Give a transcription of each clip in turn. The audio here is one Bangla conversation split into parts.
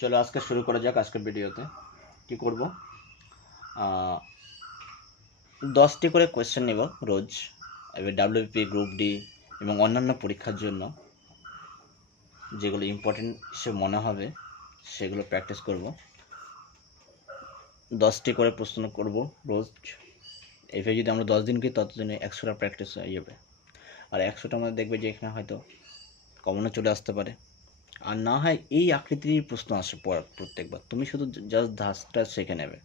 চলো আজকে শুরু করা যাক। আজকের ভিডিওতে কি করব, 10টি করে কোয়েশ্চেন নেব রোজ। এবার ডাব্লিউবিপি, গ্রুপ ডি এবং অন্যান্য পরীক্ষার জন্য যেগুলো ইম্পর্টেন্ট হিসেবে মনে হবে সেগুলো প্র্যাকটিস করব। 10টি করে প্রশ্ন করব রোজ। এভাবে যদি আমরা 10 দিন করি ততদিনে 100টা প্র্যাকটিস হয়ে যাবে। আর 100টার মধ্যে দেখবে যে এখানে হয়তো কমনও চলে আসতে পারে, আর না হয় এই আকৃতির প্রশ্ন আসে প্রত্যেকবার। তুমি শুধু জাস্ট ধাঁচটা শিখে নেবে,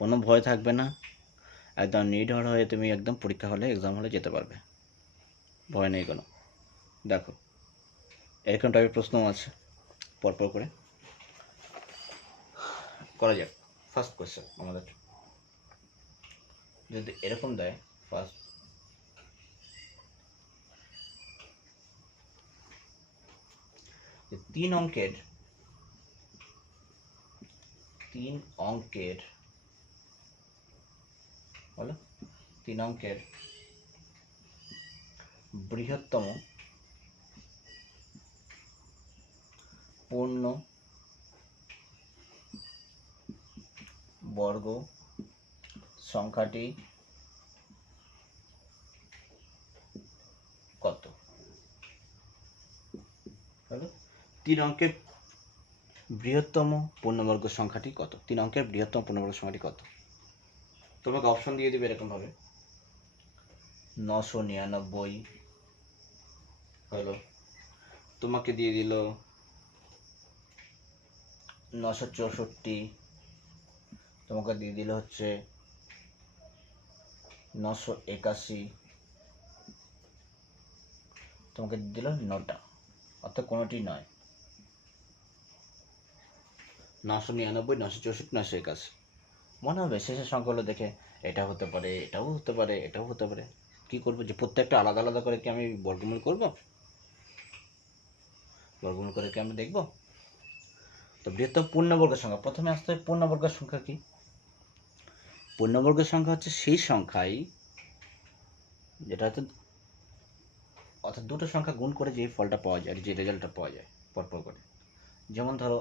কোনো ভয় থাকবে না, একদম নির্ভর হয়ে তুমি একদম পরীক্ষা হলে, এক্সাম হলে যেতে পারবে, ভয় নেই কোনো। দেখো এরকম টাইপের প্রশ্ন আছে, পরপর করে করা যাক। ফার্স্ট কোয়েশ্চেন আমাদের যদি এরকম দেয়, ফার্স্ট তিন অঙ্কের বলো, 3 অঙ্কের বৃহত্তম পূর্ণ বর্গ সংখ্যাটি কত? হলো 3 অঙ্কের বৃহত্তম পূর্ণবর্গ সংখ্যাটি কত? 3 অঙ্কের বৃহত্তম পূর্ণবর্গ সংখ্যাটি কত? তোমাকে অপশন দিয়ে দিবে এরকম ভাবে, 999 হলো, তোমাকে দিয়ে দিল 964, তোমাকে দিয়ে দিল হচ্ছে 981, তোমাকে দিয়ে দিল 9টা, অর্থাৎ কোনোটি নয়। 999, 964, 981 মনে হবে। শেষের সংখ্যাগুলো দেখে এটা হতে পারে, এটাও হতে পারে, এটাও হতে পারে। কি করবো, যে প্রত্যেকটা আলাদা আলাদা করে কি আমি বর্গমূল করব? বর্গমূল করে কি আমি দেখব? তো বৃহত্তম পূর্ণবর্গের সংখ্যা, প্রথমে আসতে হবে পূর্ণবর্গের সংখ্যা কি? পূর্ণবর্গের সংখ্যা হচ্ছে সেই সংখ্যাই যেটা হচ্ছে, অর্থাৎ দুটো সংখ্যা গুণ করে যে ফলটা পাওয়া যায়, যে রেজাল্টটা পাওয়া যায় পরপর করে। যেমন ধরো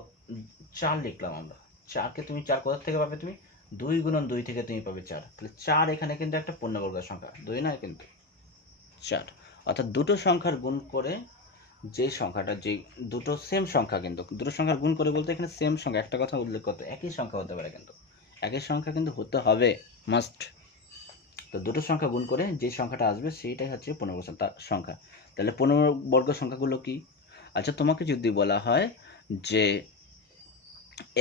4 লিখলাম আমরা, 4কে তুমি 4 কোথা থেকে পাবে? তুমি 2 গুণন 2 থেকে তুমি পাবে 4। তাহলে 4 এখানে কিন্তু একটা পূর্ণবর্গের সংখ্যা, 2 নয় কিন্তু 4। অর্থাৎ দুটো সংখ্যার গুণ করে যে সংখ্যাটা, যে দুটো সেম সংখ্যা, কিন্তু দুটো সংখ্যার গুণ করে বলতে এখানে সেম সংখ্যা, একটা কথা উল্লেখ করতে, একই সংখ্যা হতে পারে, কিন্তু একই সংখ্যা কিন্তু হতে হবে, মাস্ট। তো দুটো সংখ্যা গুণ করে যে সংখ্যাটা আসবে সেইটাই হচ্ছে পূর্ণবর্গ সংখ্যা। তাহলে পূর্ণবর্গ সংখ্যাগুলো কি? আচ্ছা, তোমাকে যদি বলা হয় যে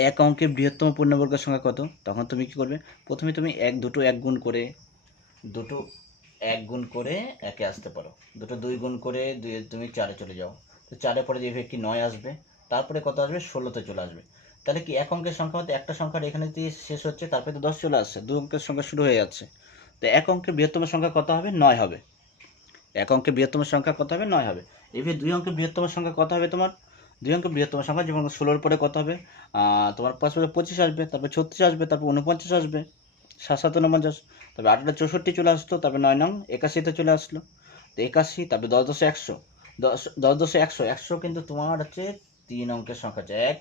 এক অঙ্কের বৃহত্তম পূর্ণবর্গ সংখ্যা কত, তখন তুমি কি করবে? প্রথমে তুমি দুটো এক গুণ করে, দুটো এক গুণ করে একে আসতে পারো, দুটো 2 গুণ করে 2 তুমি 4-এ চলে যাও, তো 4-এর পরে যে কি 9 আসবে, তারপরে কত আসবে? 16-তে চলে আসবে। তাহলে কি এক অঙ্কের সংখ্যা হতে একটা সংখ্যার এখানে দিয়ে শেষ হচ্ছে, তারপরে তো 10 চলে আসছে, 2 অঙ্কের সংখ্যা শুরু হয়ে যাচ্ছে। তো এক অঙ্কের বৃহত্তম সংখ্যা কত হবে? 9 হবে। এক অঙ্কের বৃহত্তম সংখ্যা কত হবে? 9 হবে। এভাবে 2 অঙ্কের বৃহত্তম সংখ্যা কত হবে তোমার? 2 অঙ্কের বৃহত্তম সংখ্যা যেমন 16-র পরে কত হবে? তোমার 25 আসবে, তারপর 36 আসবে, তারপর 49 আসবে, 7 49, তবে 8 64 চলে আসলো, তারপরে 9 নং 81-তে চলে আসলো। তো 81, তারপরে 10 10 100, 10 10 100, 100 কিন্তু তোমার হচ্ছে 3 অঙ্কের সংখ্যা আছে, 1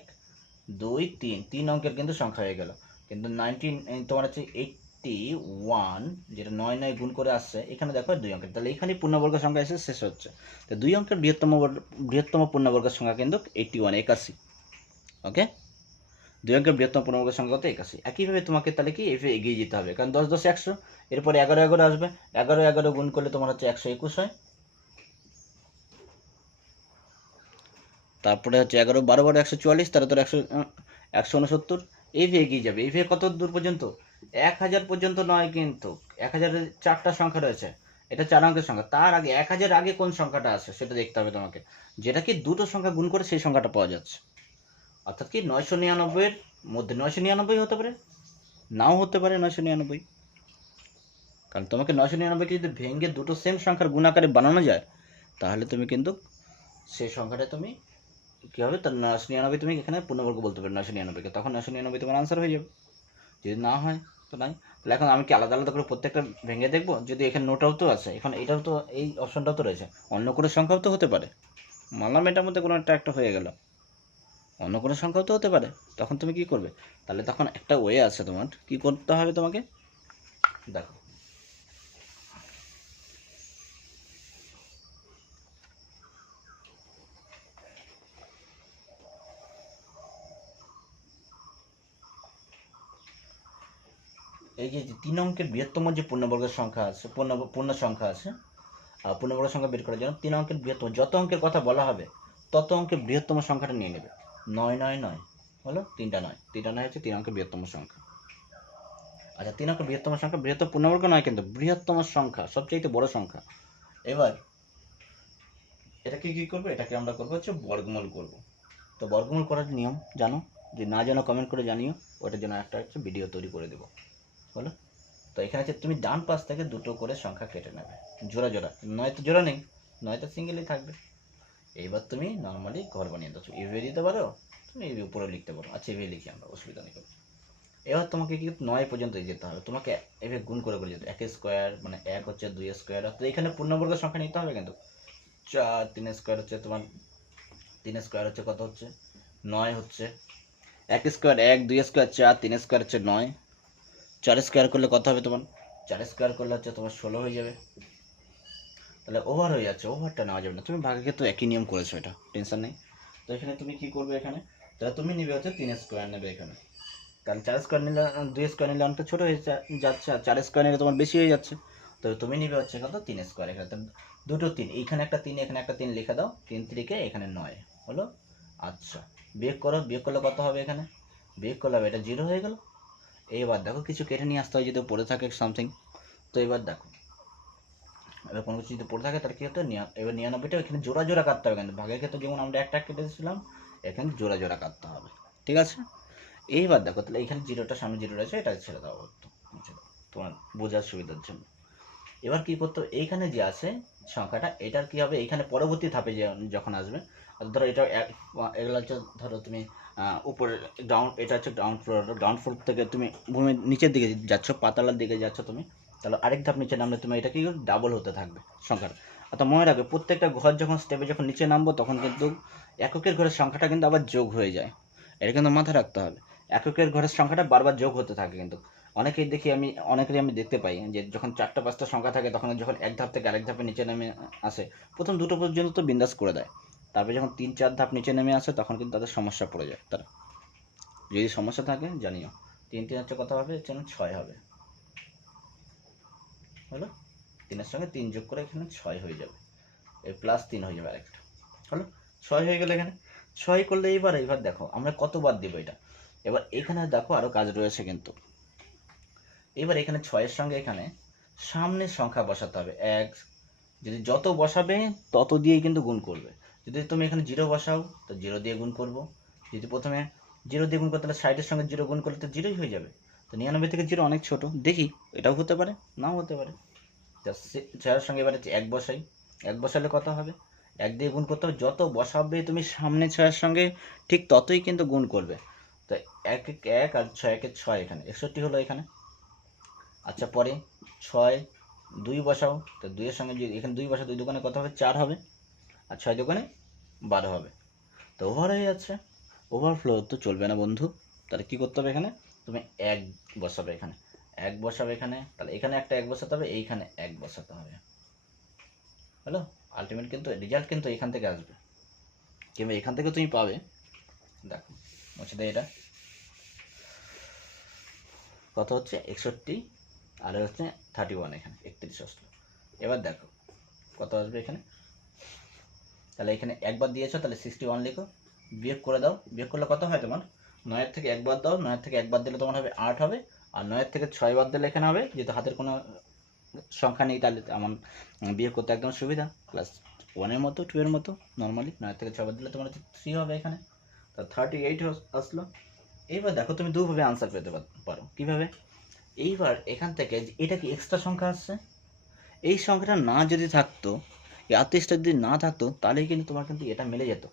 2 3, 3 অঙ্কের কিন্তু সংখ্যা হয়ে গেল। কিন্তু 19 তোমার হচ্ছে 81, যেটা 9 9 গুণ করে আসছে, এখানে দেখো 2 অঙ্কের, তাহলে এখানে পূর্ণবর্গ সংখ্যা এসে শেষ হচ্ছে। তো 2 অঙ্কের বৃহত্তম পূর্ণবর্গের সংখ্যা কিন্তু 81, 81। ওকে, 2 অঙ্কের বৃহত্তম পূর্ণবর্গ সংখ্যা কত? 81। একইভাবে তোমাকে তাহলে কি এভাবে এগিয়ে যেতে হবে, কারণ 10 10 100, এরপরে 11 11 আসবে, 11 11 গুণ করলে তোমার হচ্ছে 121 হয়, তারপরে হচ্ছে 11 12 12 144, তারপরে 169, এইভাবে এগিয়ে যাবে। এইভাবে কত দূর পর্যন্ত? 1000 পর্যন্ত নয়, কিন্তু 1000-এর 4টা সংখ্যা রয়েছে, এটা 4 অঙ্কের সংখ্যা। তার আগে 1000 আগে কোন সংখ্যাটা আছে সেটা দেখতে হবে তোমাকে, যেটা কি দুটো সংখ্যা গুণ করে সেই সংখ্যাটা পাওয়া যাচ্ছে। অর্থাৎ কি 999-এর মধ্যে 999 হতে পারে, নাও হতে পারে 999, কারণ তোমাকে 999-কে যদি ভেঙে দুটো সেম সংখ্যার গুণ আকারে বানানো যায়, তাহলে তুমি কিন্তু সেই সংখ্যাটা তুমি কী হবে, তার 999 তুমি এখানে পূর্ণবর্গ বলতে পারো 999-কে, তখন 999 তোমার আনসার হয়ে যাবে। যদি না হয় তো নাই। তাহলে এখন আমি কি আলাদা আলাদা করে প্রত্যেকটা ভেঙে দেখবো? যদি এখানে নোটাও তো আছে, এখন এটাও তো, এই অপশনটাও তো রয়েছে, অন্য কোনো সংখ্যাও তো হতে পারে, মানলাম এটার মধ্যে কোনো একটা হয়ে গেল। অন্য কোনো সংখ্যাও তো হতে পারে। তখন তুমি কি করবে? তাহলে তখন একটা ওয়ে আছে তোমার, কি করতে হবে তোমাকে, দেখো এই যে 3 অঙ্কের বৃহত্তম যে পূর্ণবর্গের সংখ্যা আছে, পূর্ণ সংখ্যা আছে, পূর্ণবর্গ সংখ্যা বের করার জন্য 3 অঙ্কের বৃহত্তম, যত অঙ্কের কথা বলা হবে তত অঙ্কের বৃহত্তম সংখ্যাটা নিয়ে নেবে। 999 হলো 3টা 9, 3টা 9 হচ্ছে 3 অঙ্কের বৃহত্তম সংখ্যা। আচ্ছা 3 অঙ্কের বৃহত্তম সংখ্যা, বৃহত্তম পূর্ণবর্গ নয় কিন্তু বৃহত্তম সংখ্যা, সবচেয়ে বড় সংখ্যা। এবার এটাকে কি করবো, এটাকে আমরা করবো হচ্ছে বর্গমূল করব। তো বর্গমূল করার নিয়ম জানো, যে না জানো কমেন্ট করে জানিও, ওটার জন্য একটা হচ্ছে ভিডিও তৈরি করে দেবো। হলো, তো এখানে হচ্ছে তুমি ডান পাশ থেকে দুটো করে সংখ্যা কেটে নেবে, জোড়া জোড়া, নয়তো জোড়া নেই, নয়তো সিঙ্গেলই থাকবে। এইবার তুমি নর্মালি ঘর বানিয়ে দাও, এভাবে দিতে পারো, তুমি এই উপরে লিখতে পারো। আচ্ছা এভাবে লিখি আমরা, অসুবিধা নেই। এবার তোমাকে কি 9 পর্যন্ত যেতে হবে, তোমাকে এভাবে গুণ করে করে যেতে, 1 স্কোয়ার মানে 1 হচ্ছে 2 স্কোয়ার, তো এখানে পূর্ণবর্গ সংখ্যা নিতে হবে কিন্তু। 4, 3 স্কোয়ার হচ্ছে তোমার, 3 স্কোয়ার হচ্ছে কত হচ্ছে 9 হচ্ছে, 1 স্কোয়ার 1, 2 স্কোয়ার 4, 3 স্কোয়ার হচ্ছে 9, 4 স্কোয়ার করলে কত হবে তোমার, 4 স্কোয়ার করলে হচ্ছে তোমার 16 হয়ে যাবে। তাহলে ওভার হয়ে যাচ্ছে, ওভারটা নেওয়া যাবে না, তুমি ভাগের ক্ষেত্রে একই নিয়ম করেছো, এটা টেনশন নেই। তো এখানে তুমি কি করবে, এখানে তাহলে তুমি নিবে হচ্ছে 3 স্কোয়ার নেবে এখানে, কারণ 4 স্কোয়ার নিলে 2 স্কোয়ার নিলে অনেকটা ছোটো হয়ে যাচ্ছে, আর 4 স্কোয়ার নিলে তোমার বেশি হয়ে যাচ্ছে। তো তুমি নিবে হচ্ছে কত, 3 স্কোয়ার। এখানে দুটো 3, এইখানে একটা 3, এখানে একটা 3 লিখে দাও, 3 3 এখানে 9 হলো। আচ্ছা বিয়োগ করো, বিয়োগ করলে কত হবে, এখানে বিয়োগ করলে হবে এটা 0 হয়ে গেল। এবার দেখো কিছু কেটে নিয়ে আসতে হয় যদি পড়ে থাকে সামথিং। তো এবার দেখো, এবার কোনো কিছু যদি পড়ে থাকে তাহলে কী হতো, এবার 99টা এখানে জোড়া জোড়া কাটতে হবে, কিন্তু ভাগের ক্ষেত্রে যেমন আমরা একটা কেটে দিয়েছিলাম, এখানে জোড়া জোড়া কাটতে হবে, ঠিক আছে। এইবার দেখো তাহলে এখানে জিরোটা, সামনে জিরো রয়েছে, এটা ছেড়ে দাও একটু, তোমার বোঝার সুবিধার জন্য। এবার কি করতে হবে, এইখানে যে আছে সংখ্যাটা, এটার কি হবে, এইখানে পরবর্তী ধাপে যে যখন আসবে, ধরো এটা এগুলো হচ্ছে, ধরো তুমি উপরে গ্রাউন্ড, এটা হচ্ছে গ্রাউন্ড ফ্লোর, গ্রাউন্ড ফ্লোর থেকে তুমি ভূমির নিচের দিকে যাচ্ছ, পাতালার দিকে যাচ্ছ তুমি, তাহলে আরেক ধাপ নিচে নামলে তুমি এটা কি ডাবল হতে থাকবে সংখ্যাটা। অর্থাৎ মনে রাখবে প্রত্যেকটা ঘর যখন স্টেপে যখন নিচে নামবো তখন কিন্তু এককের ঘরের সংখ্যাটা কিন্তু আবার যোগ হয়ে যায়, এটা কিন্তু মাথায় রাখতে হবে। এককের ঘরের সংখ্যাটা বারবার যোগ হতে থাকে কিন্তু, অনেকেই দেখি আমি, অনেকেরই আমি দেখতে পাই যে যখন 4টা 5টা সংখ্যা থাকে তখন যখন এক ধাপ থেকে আরেক ধাপে নিচে নেমে আসে, প্রথম দুটো পর্যন্ত তো বিন্দাস করে দেয়, তারপরে যখন 3 4 ধাপ নিচে নেমে আসে তখন কিন্তু তাদের সমস্যা পড়ে যায়। তারা যদি সমস্যা থাকে জানিও, 3 3 হচ্ছে কত হবে, 6 হবে, হলো 3-এর সঙ্গে 3 যোগ করে এখানে 6 হয়ে যাবে, এই প্লাস 3 হয়ে যাবে আরেকটা, হলো 6 হয়ে গেলে এখানে 6 করলে এইবার দেখো আমরা কতবার দেবো এটা। এবার এখানে দেখো আরও কাজ রয়েছে কিন্তু, এবার এখানে 6-এর সঙ্গে এখানে সামনের সংখ্যা বসাতে হবে 1, যদি যত বসাবে তত দিয়েই কিন্তু গুণ করবে। যদি তুমি এখানে 0 বসাও তো 0 দিয়ে গুণ করবো, যদি প্রথমে 0 দিয়ে গুণ করতে তাহলে 60-এর সঙ্গে 0 গুণ করলে তো 0ই হয়ে যাবে। তো 99 থেকে 0 অনেক ছোট, দেখি এটাও হতে পারে নাও হতে পারে। 6-এর সঙ্গে এবারে 1 বসাই, 1 বসালে কত হবে, 1 দিয়ে গুণ করতে হবে, যত বসাবে তুমি সামনে 6-এর সঙ্গে ঠিক ততই কিন্তু গুণ করবে। তো 1 1 1 আর 6 1 6, এখানে 61 হলো এখানে। আচ্ছা পরে 6 2 বসাও, তো 2-এর সঙ্গে যদি এখানে 2 বসাও, 2 দোকানে কত হবে, 4 হবে, আর 6 দোকানে 12 হবে। তো ওভার হয়ে যাচ্ছে, ওভারফ্লো তো চলবে না বন্ধু, তাহলে কী করতে হবে, এখানে তুমি 1 বসাবে, এখানে 1 বসাবে, এখানে তাহলে এখানে একটা 1 বসাতে হবে, এইখানে 1 বসাতে হবে, হলো। আলটিমেট কিন্তু রেজাল্ট কিন্তু এখান থেকে আসবে, কিংবা এখান থেকে তুমি পাবে। দেখো মুছে দেয়, এটা কত হচ্ছে 61, আর হচ্ছে 31, এখানে 31 আসলো। এবার দেখো কত আসবে এখানে, তাহলে এখানে একবার দিয়েছো তাহলে 61 লিখো, বিয়োগ করে দাও, বিয়োগ করলে কত হয় তোমার, 9-এর থেকে একবার দাও, 9-এর থেকে একবার দিলে তোমার হবে 8 হবে, আর 9-এর থেকে 6 বার দিলে এখানে হবে, যেহেতু হাতের কোনো সংখ্যা নেই তাহলে আমার বিয়োগ করতে একদম সুবিধা, ক্লাস 1-এর মতো 2-এর মতো নর্মালি 9-এর থেকে 6 বার দিলে তোমার হচ্ছে 3 হবে এখানে, তা 38 আসলো। এইবার দেখো তুমি দুভাবে আনসার পেতে পারো, কীভাবে, এইবার এখান থেকে এটা কি এক্সট্রা সংখ্যা আসছে, এই সংখ্যাটা না যদি থাকতো, এই 38টা যদি না থাকতো তাহলেই কিন্তু তোমার কিন্তু এটা মিলে যেত,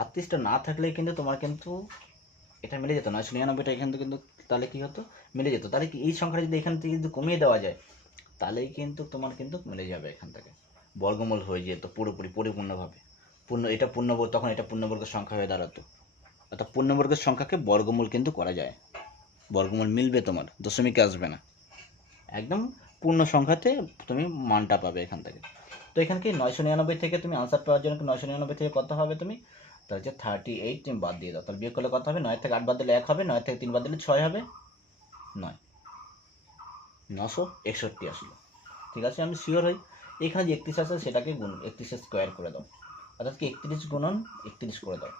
38টা না থাকলে কিন্তু তোমার কিন্তু এটা মিলে যেত, 999টা এখান থেকে কিন্তু তাহলে কি হতো, মিলে যেত। তাহলে কি এই সংখ্যাটা যদি এখান থেকে যদি কমিয়ে দেওয়া যায় তাহলেই কিন্তু তোমার কিন্তু মিলে যাবে, এখান থেকে বর্গমূল হয়ে যেত পুরোপুরি পরিপূর্ণভাবে। এটা পূর্ণবর্গ, তখন এটা পূর্ণবর্গের সংখ্যা হয়ে দাঁড়াতো। অর্থাৎ পূর্ণবর্গের সংখ্যাকে বর্গমূল কিন্তু করা যায়, বর্গমূল মিলবে, তোমার দশমিকে আসবে না, একদম পূর্ণ সংখ্যাতে তুমি মানটা পাবে এখান থেকে। তো এখানে কি 999 থেকে তুমি আনসার পাওয়ার জন্য 999 থেকে কত হবে তুমি, তাহলে হচ্ছে 38 তুমি বাদ দিয়ে দাও, তাহলে বিয়োগ করলে কত হবে, 9 থেকে 8 বাদ দিলে 1 হবে, 9 থেকে 3 বাদ দিলে 6 হবে, 961 আসলো। ঠিক আছে, আমি শিওর হই। এখানে যে 31 আছে সেটাকে 31 স্কোয়ার করে দাও, অর্থাৎ কি 31 গুণন 31 করে দাও।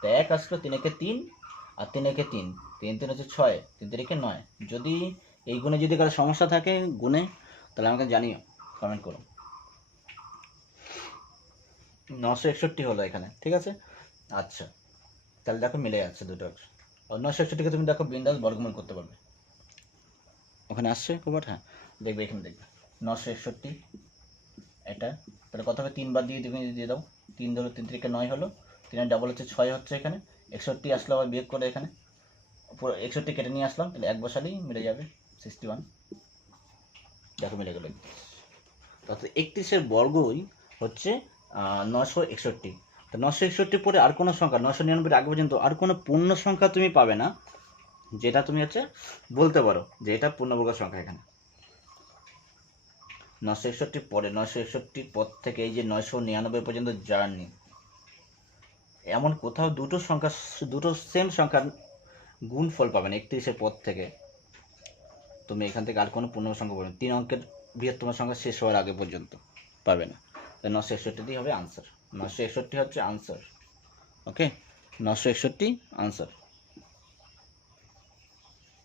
তো 1 আসলো, 3 একে 3 আর 3 একে 3, 3 3 হচ্ছে 6, 3 3 একে 9। যদি এই গুণে যদি কারো সমস্যা থাকে গুণে, তাহলে আমাকে জানিও, কমেন্ট করো। 961 হলো এখানে, ঠিক আছে। আচ্ছা, তাহলে দেখো মিলে যাচ্ছে দুটো। আর 961কে তুমি দেখো বিন্দাস বর্গমূল করতে পারবে, ওখানে আসছে খবর, হ্যাঁ দেখবে, এখানে দেখবে 961 এটা, তাহলে কত হবে, 3 বার দিয়ে দিয়ে দাও, 3 ধরো, 3 থেকে 9 হলো, 3 ডাবল হচ্ছে 6 হচ্ছে, এখানে 61 আসলো, আবার বিয়োগ করে এখানে পুরো 61 কেটে নিয়ে আসলাম, তাহলে এক বসালেই মিলে যাবে 61। দেখো মিলে গেল 31। তাহলে 31-এর বর্গই হচ্ছে 961। তো 961 পরে আর কোনো সংখ্যা, 999 আগে পর্যন্ত আর কোনো পূর্ণ সংখ্যা তুমি পাবে না যেটা তুমি হচ্ছে বলতে পারো যে এটা পূর্ণবর্গ সংখ্যা। এখানে 961 পরে, 961 পর থেকে এই যে 999 পর্যন্ত জার্নি, এমন কোথাও দুটো সংখ্যা, দুটো সেম সংখ্যার গুণফল পাবে না 31-এর পর থেকে। তুমি এখান থেকে আর কোনো পূর্ণ সংখ্যা পাবে না, 3 অঙ্কের বৃহত্তম সংখ্যা শেষ হওয়ার আগে পর্যন্ত পাবে না। তাই 961 হবে আনসার, 961 হচ্ছে আনসার। ওকে, 961 আনসার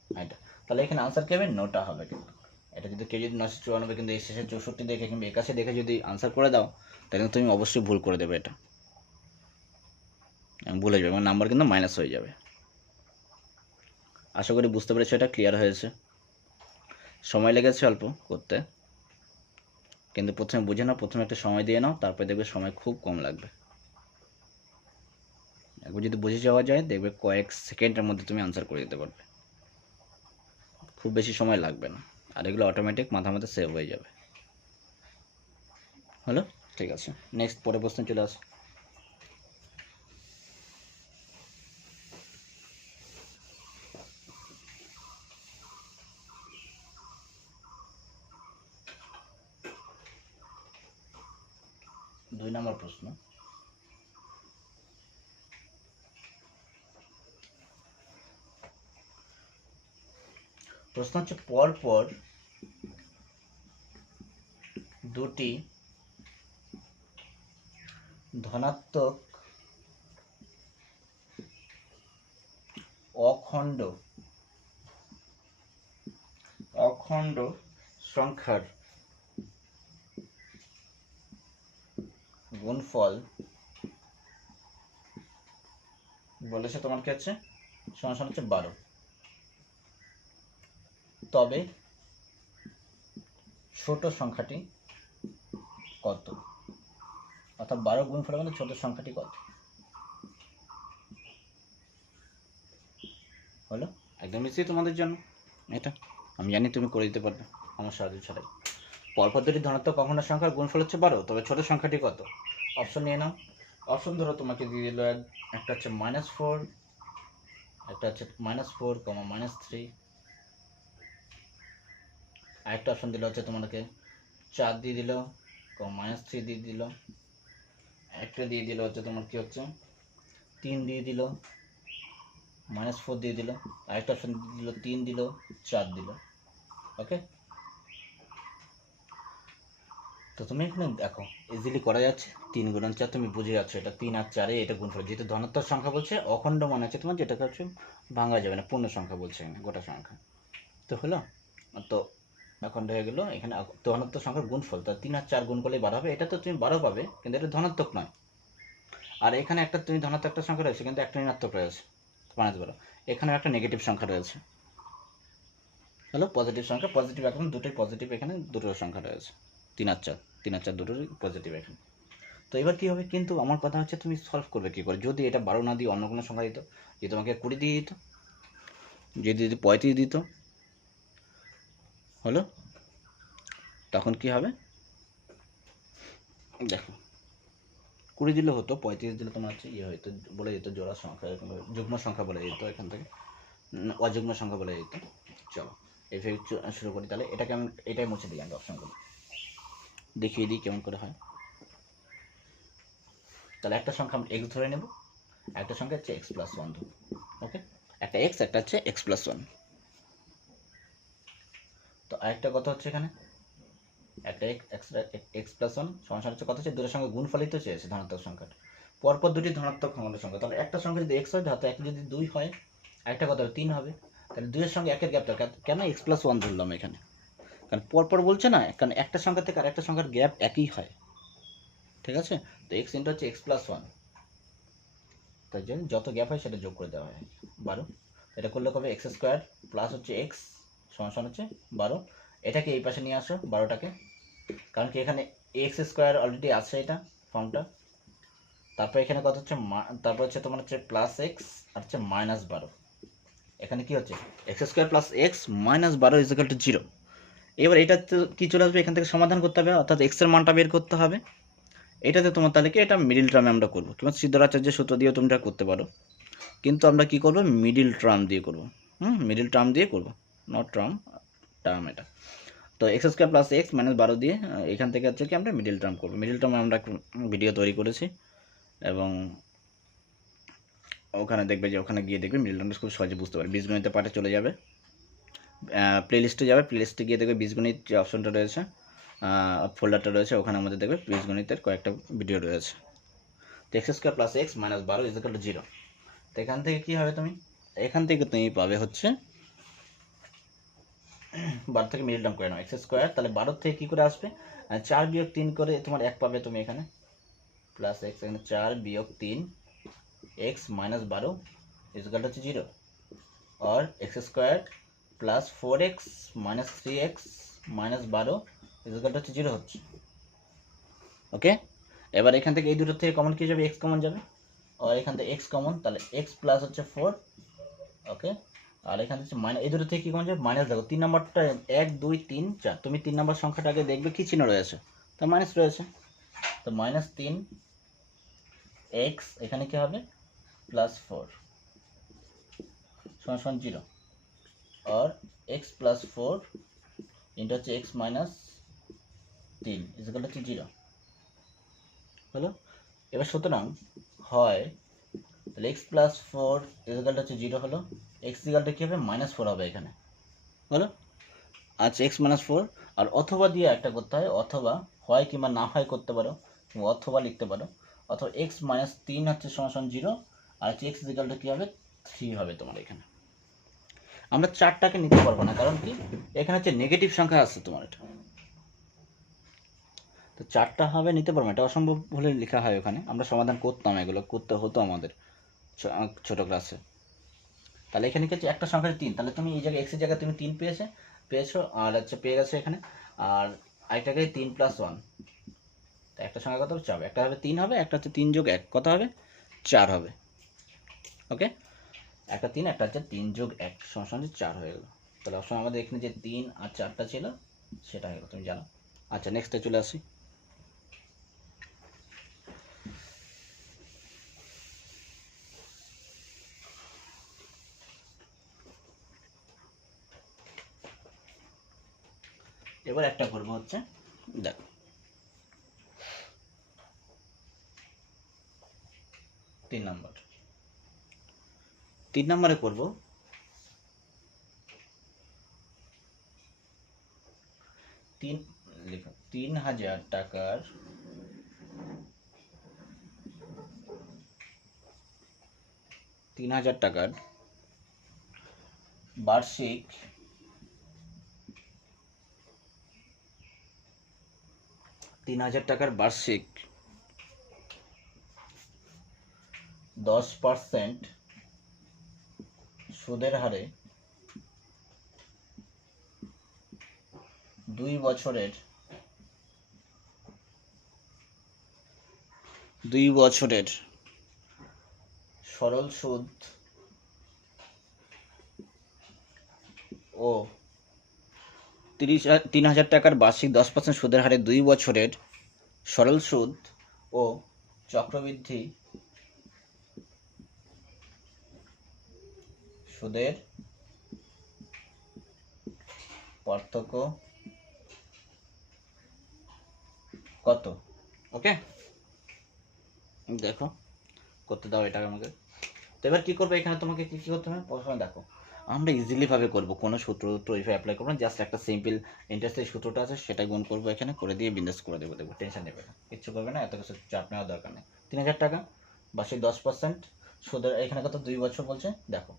এটা। তাহলে এখানে আনসার কি হবে, নোটা হবে। কিন্তু এটা যদি কেউ যদি 994 কিন্তু এই শেষে 64 দেখে কিংবা 81 দেখে যদি আনসার করে দাও, তাহলে তুমি অবশ্যই ভুল করে দেবে, এটা ভুলে যাবে, আমার নাম্বার কিন্তু মাইনাস হয়ে যাবে। আশা করি বুঝতে পেরেছো, এটা ক্লিয়ার হয়েছে। সময় লেগেছে অল্প করতে, কিন্তু প্রথমে বুঝে নাও, প্রথমে একটা সময় দিয়ে নাও, তারপরে দেখবে সময় খুব কম লাগবে। একবার যদি বুঝে যাওয়া যায়, দেখবে কয়েক সেকেন্ডের মধ্যে তুমি আনসার করে দিতে পারবে, খুব বেশি সময় লাগবে না, আর এগুলো অটোমেটিক মাথার মধ্যে সেভ হয়ে যাবে। হলো, ঠিক আছে, নেক্সট পরের প্রশ্ন চলে আসো। দুই নম্বর প্রশ্ন, প্রশ্ন হচ্ছে পরপর দুটি ধনাত্মক অখণ্ড সংখ্যার গুণফল বলেছে তোমার কি হচ্ছে, সমান হচ্ছে 12, তবে ছোট সংখ্যাটি কত, অর্থাৎ 12 গুণফলের মধ্যে ছোট সংখ্যাটি কত। হলো, একদম ইজি তোমাদের জন্য, এটা আমি জানি তুমি করে দিতে পারবে আমার সাহায্য ছাড়াই। পরপর দুটি ধনাত্মক অখণ্ড সংখ্যার গুণফল হচ্ছে 12, তবে ছোট সংখ্যাটি কত। অপশন নিয়ে নাও, অপশন ধরো তোমাকে দিয়ে দিল, একটা হচ্ছে -4, একটা হচ্ছে -4, -3, আরেকটা অপশন দিল হচ্ছে তোমাকে 4 দিয়ে দিল, -3 দিয়ে দিল, একটা দিয়ে দিল হচ্ছে তোমার কি হচ্ছে 3 দিয়ে দিল, -4 দিয়ে দিল, আরেকটা অপশন দিল 3 দিল, 4 দিল। ওকে, তো তুমি এখানে দেখো ইজিলি করা যাচ্ছে, 3 গুণন 4 তুমি বুঝে যাচ্ছ, এটা 3 আর 4 এটা গুণফল, যেহেতু ধনাত্মক সংখ্যা বলছে, অখণ্ড মানে হচ্ছে তোমার যেটাকে হচ্ছে ভাঙা যাবে না, পূর্ণ সংখ্যা বলছে এখানে, গোটা সংখ্যা। তো হলো, তো অখণ্ড হয়ে গেল, এখানে ধনাত্মক সংখ্যার গুণফল, তা 3 আর 4 গুণ করলেই 12 হবে, এটা তো তুমি 12 পাবে, কিন্তু এটা ধনাত্মক নয়। আর এখানে একটা তুমি ধনাত্মক একটা সংখ্যা রয়েছে, কিন্তু একটা ঋণাত্মক রয়েছে, -12, এখানে একটা নেগেটিভ সংখ্যা রয়েছে। হলো, পজিটিভ সংখ্যা, পজিটিভ, এখন দুটোই পজিটিভ, এখানে দুটো সংখ্যা রয়েছে, 3 আর 4, 3 আর 4 দুটোই পজিটিভ এখানে। তো এবার কী হবে, কিন্তু আমার কথা হচ্ছে তুমি সলভ করবে কী করে, যদি এটা 12 না দিয়ে অন্য কোনো সংখ্যা দিত, যে তোমাকে 20 দিয়ে দিত, যদি 35 দিত, হলো, তখন কি হবে দেখো, 20 দিলে হতো, 35 দিলে তোমার হচ্ছে ইয়ে হয়তো, বলে যেত জোড়া সংখ্যা, এরকম যুগ্ম সংখ্যা বলে যেত, এখান থেকে অযুগ্ম সংখ্যা বলে যেত। চলো এভাবে শুরু করি। তাহলে এটাকে আমি এটাই মুছে দিই, আমি অপশনগুলো দেখিয়ে দিই কেমন করে হয়। তাহলে একটা সংখ্যা আমরা এক্স ধরে নেব, একটা সংখ্যা হচ্ছে এক্স প্লাস ওয়ান ধরুন। ওকে, একটা এক্স, একটা হচ্ছে এক্স প্লাস ওয়ান। তো আরেকটা কথা হচ্ছে এখানে একটা এক্স প্লাস ওয়ান সমান হচ্ছে কত হচ্ছে, দুটোর সঙ্গে গুণফলিত চেয়েছে ধনাত্মক সংখ্যাটা, পরপর দুটি ধনাত্মক সংখ্যার সংখ্যা। তাহলে একটা সংখ্যা যদি এক্স হয়, ধরো এক যদি 2 হয়, একটা কথা 3 হবে। তাহলে 2 এর সঙ্গে একের গ্যাপটা কেন এক্স প্লাস ওয়ান ধরলাম এখানে, কারণ পরপর বলছে না, কারণ একটা সংখ্যা থেকে আরেকটা সংখ্যার গ্যাপ একই হয়, ঠিক আছে। তো এক্স ইন্টু হচ্ছে এক্স প্লাস ওয়ান, তাই জন্য যত গ্যাপ হয় সেটা যোগ করে দেওয়া হয় 12। এটা করলে কবে এক্স স্কোয়ার প্লাস হচ্ছে এক্স সমান হচ্ছে 12। এটাকে এই পাশে নিয়ে আসো 12টাকে, কারণ কি এখানে এক্স স্কোয়ার অলরেডি আছে এটা ফর্মটা। তারপর এখানে কত হচ্ছে, তারপর হচ্ছে তোমার হচ্ছে প্লাস এক্স আর হচ্ছে মাইনাস 12। এখানে কি হচ্ছে x square plus x minus 12 is equal to 0। এবার এটা তো কি চলে আসবে, এখান থেকে সমাধান করতে হবে, অর্থাৎ এক্স এর মানটা বের করতে হবে। এটাতে তোমার তাহলে কি এটা মিডিল টার্মে আমরা করবো, কিংবা সিদ্ধারাচার্যের সূত্র দিয়েও তোমরা করতে পারো, কিন্তু আমরা কি করব, মিডিল টার্ম দিয়ে করব। মিডিল টার্ম দিয়ে করব, নট টার্ম এটা। তো x square plus x minus 12 দিয়ে এখান থেকে হচ্ছে কি আমরা মিডিল টার্ম করবো। মিডিল টার্মে আমরা ভিডিও তৈরি করেছি, এবং ওখানে দেখবে যে ওখানে গিয়ে দেখবে মিডিল টার্মটা খুব সহজে বুঝতে পারবে। বীজগণিতের পার্টে চলে যাবে, প্লেলিস্টে যাবে, প্লেলিস্টে গিয়ে দেখবে বীজগণিত যে অপশনটা রয়েছে, ফোল্ডারটা রয়েছে, ওখানে আমাদের দেখবে বীজগণিতের কয়েকটা ভিডিও রয়েছে। তো x square plus x minus 12 is equal to 0। তো এখান থেকে কি হবে, এখান থেকে তুমি পাবে হচ্ছে 12 থেকে মিডিল টার্ম করে নাও এক্স স্কোয়ার, তাহলে 12 থেকে কী করে আসবে, 4 বিয়োগ 3 করে তোমার 1 পাবে তুমি এখানে, প্লাস এক্স, এখানে 4 বিয়োগ 3 এক্স মাইনাস 12 ইজিক্যাল হচ্ছে 0, और x square plus 4x minus 3x minus 12 is equal হচ্ছে 0 হচ্ছে। ওকে, এবার এখান থেকে এই দুটো থেকে কমন কি যাবে, x কমন যাবে, আর এখান থেকে x কমন, তাহলে x প্লাস হচ্ছে 4। ওকে, আর এখান থেকে মাইনাস, এই দুটো থেকে কি কমন যাবে, মাইনাস। দেখো 3 নাম্বারটা 1 2 3 4, তুমি 3 নাম্বার সংখ্যাটাকে দেখবে কি চিহ্ন রয়েছে, তা মাইনাস রয়েছে, তো মাইনাস 3 x এখানে কি হবে প্লাস 4 সমান 0, और x प्लस 4 इंटू হচ্ছে x माइनस 3 ইজিক্যাল হচ্ছে 0 হলো। এবার সুতরাং হয় তাহলে x প্লাস 4 ইজিক্যাল হচ্ছে 0 হলো, x ইজিক্যালটা কি হবে মাইনাস 4 হবে এখানে হলো। আচ্ছা x মাইনাস 4, আর অথবা দিয়ে একটা করতে হয়, অথবা হয় কিংবা না হয় করতে পারো, অথবা লিখতে পারো, অথবা x মাইনাস 3 হচ্ছে সমান 0, আর হচ্ছে x ইজিক্যালটা কি হবে 3 হবে তোমার এখানে। আমরা 4টাকে নিতে পারবো না, কারণ কি এখানে হচ্ছে নেগেটিভ সংখ্যা আছে তোমার, এটা তো 4টা হবে নিতে পারবো না, এটা অসম্ভব বলে লেখা হয় ওখানে। আমরা সমাধান করতাম, এগুলো করতে হতো আমাদের ছোট ক্লাসে। তাহলে এখানে কি হচ্ছে একটা সংখ্যা 3, তাহলে তুমি এই জায়গায় এক্সের জায়গায় তুমি 3 পেয়েছো, আর হচ্ছে পেয়ে গেছো এখানে, আর আরেকটাকে 3 প্লাস 1, তো একটা সংখ্যা কত হবে 4, একটা হবে 3 হবে, একটা হচ্ছে 3 যোগ 1 কত হবে 4 হবে। ওকে, একটা 3, একটা হচ্ছে 3 যোগ 1 সমান 4 হয়ে গেল। তাহলে অপশন আমাদের এখানে যে 3 আর 4টা ছিল সেটা হয়ে গেল, তুমি জানো। আচ্ছা নেক্সটে চলে আসি। এবার একটা করবো হচ্ছে, দেখো 3 নম্বরে করবো 3,000 টাকার বার্ষিক বার্ষিক 10% সুদের হারে 2 বছরের সরল সুদ ও 3,000 টাকার বার্ষিক 10% সুদের হারে 2 বছরের সরল সুদ ও চক্রবৃদ্ধি সুদের পার্থক্য কত? ওকে, দেখো করতে দাও এটা আমাকে। তো এবার কি করবে, এখানে তোমাকে কি কি করতে হবে প্রথমে দেখো। আমরা ইজিলি ভাবে করব, কোনো সূত্র টুইফাই অ্যাপ্লাই করবো না, জাস্ট একটা সিম্পল ইন্টারেস্টের সূত্রটা আছে সেটা গুণ করবো, এখানে করে দিয়ে বিন্দাস করে দেবো। দেখবো টেনশন নেবে না, কিচ্ছু করবে না, এত কিছু চাপ নেওয়ার দরকার নেই। 3000 টাকা বা সেই 10% সুদের, এখানে কত 2 বছর বলছে দেখো।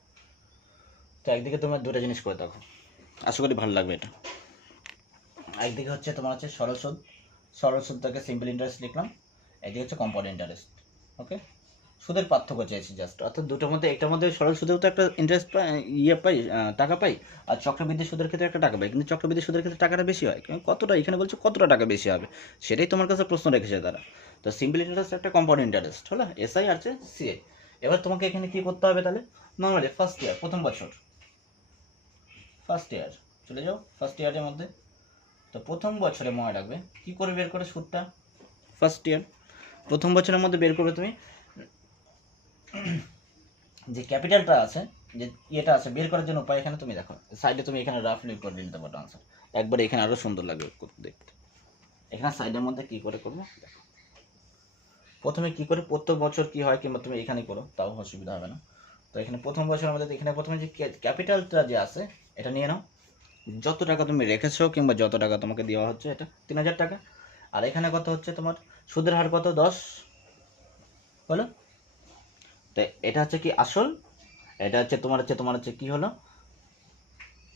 তো একদিকে তোমার দুটো জিনিস করে দেখো, আশা করি ভালো লাগবে এটা। একদিকে হচ্ছে তোমার হচ্ছে সরল সুদ, সরল সুদটাকে সিম্পল ইন্টারেস্ট লিখলাম, এদিকে হচ্ছে কম্পাউন্ড ইন্টারেস্ট। ওকে, সুদের পার্থক্য চেয়েছি জাস্ট, অর্থাৎ দুটোর মধ্যে একটার মধ্যে সরল সুদেও তো একটা ইন্টারেস্ট পাই, পাই, টাকা পাই, আর চক্রবৃদ্ধি সুদের ক্ষেত্রে একটা টাকা পাই, কিন্তু চক্রবৃদ্ধি সুদের ক্ষেত্রে টাকাটা বেশি হয়, কতটা এখানে বলছে কতটা টাকা বেশি হবে, সেটাই তোমার কাছে প্রশ্ন রেখেছে তারা। তো সিম্পল ইন্টারেস্ট একটা কম্পাউন্ড ইন্টারেস্ট হলো, এসআই আর সিএ। এবার তোমাকে এখানে কি করতে হবে তাহলে, নর্মালি ফার্স্ট ইয়ার, প্রথম বছর, ফার্স্ট ইয়ার চলে যাও, ফার্স্ট ইয়ারের মধ্যে। তো প্রথম বছরে মনে রাখবে কি করে বের করে সুদটা, ফার্স্ট ইয়ার প্রথম বছরের মধ্যে বের করবে তুমি যে ক্যাপিটালটা আছে, যে ইয়েটা আছে বের করার জন্য উপায় এখানে তুমি দেখো সাইডে, তুমি এখানে রাফলি করে নিতে পারো আনসার, একবার এখানে আরো সুন্দর লাগবে দেখতে। এখানে সাইডের মধ্যে কি করে করবে দেখো, প্রথমে কি করে প্রত্যেক বছর কি হয়, কিংবা তুমি এখানে করো তাও অসুবিধা হবে না। তো এখানে প্রথম বছরের মধ্যে এখানে প্রথমে যে ক্যাপিটালটা যে আছে এটা নিয়ে নাও, যত টাকা তুমি রেখেছো কিংবা যত টাকা তোমাকে দেওয়া হচ্ছে এটা 3000 টাকা। আর এখানে কত হচ্ছে তোমার সুদের হার কত 10 হলো। তো এটা হচ্ছে কি আসল, এটা হচ্ছে তোমার হচ্ছে কি হলো,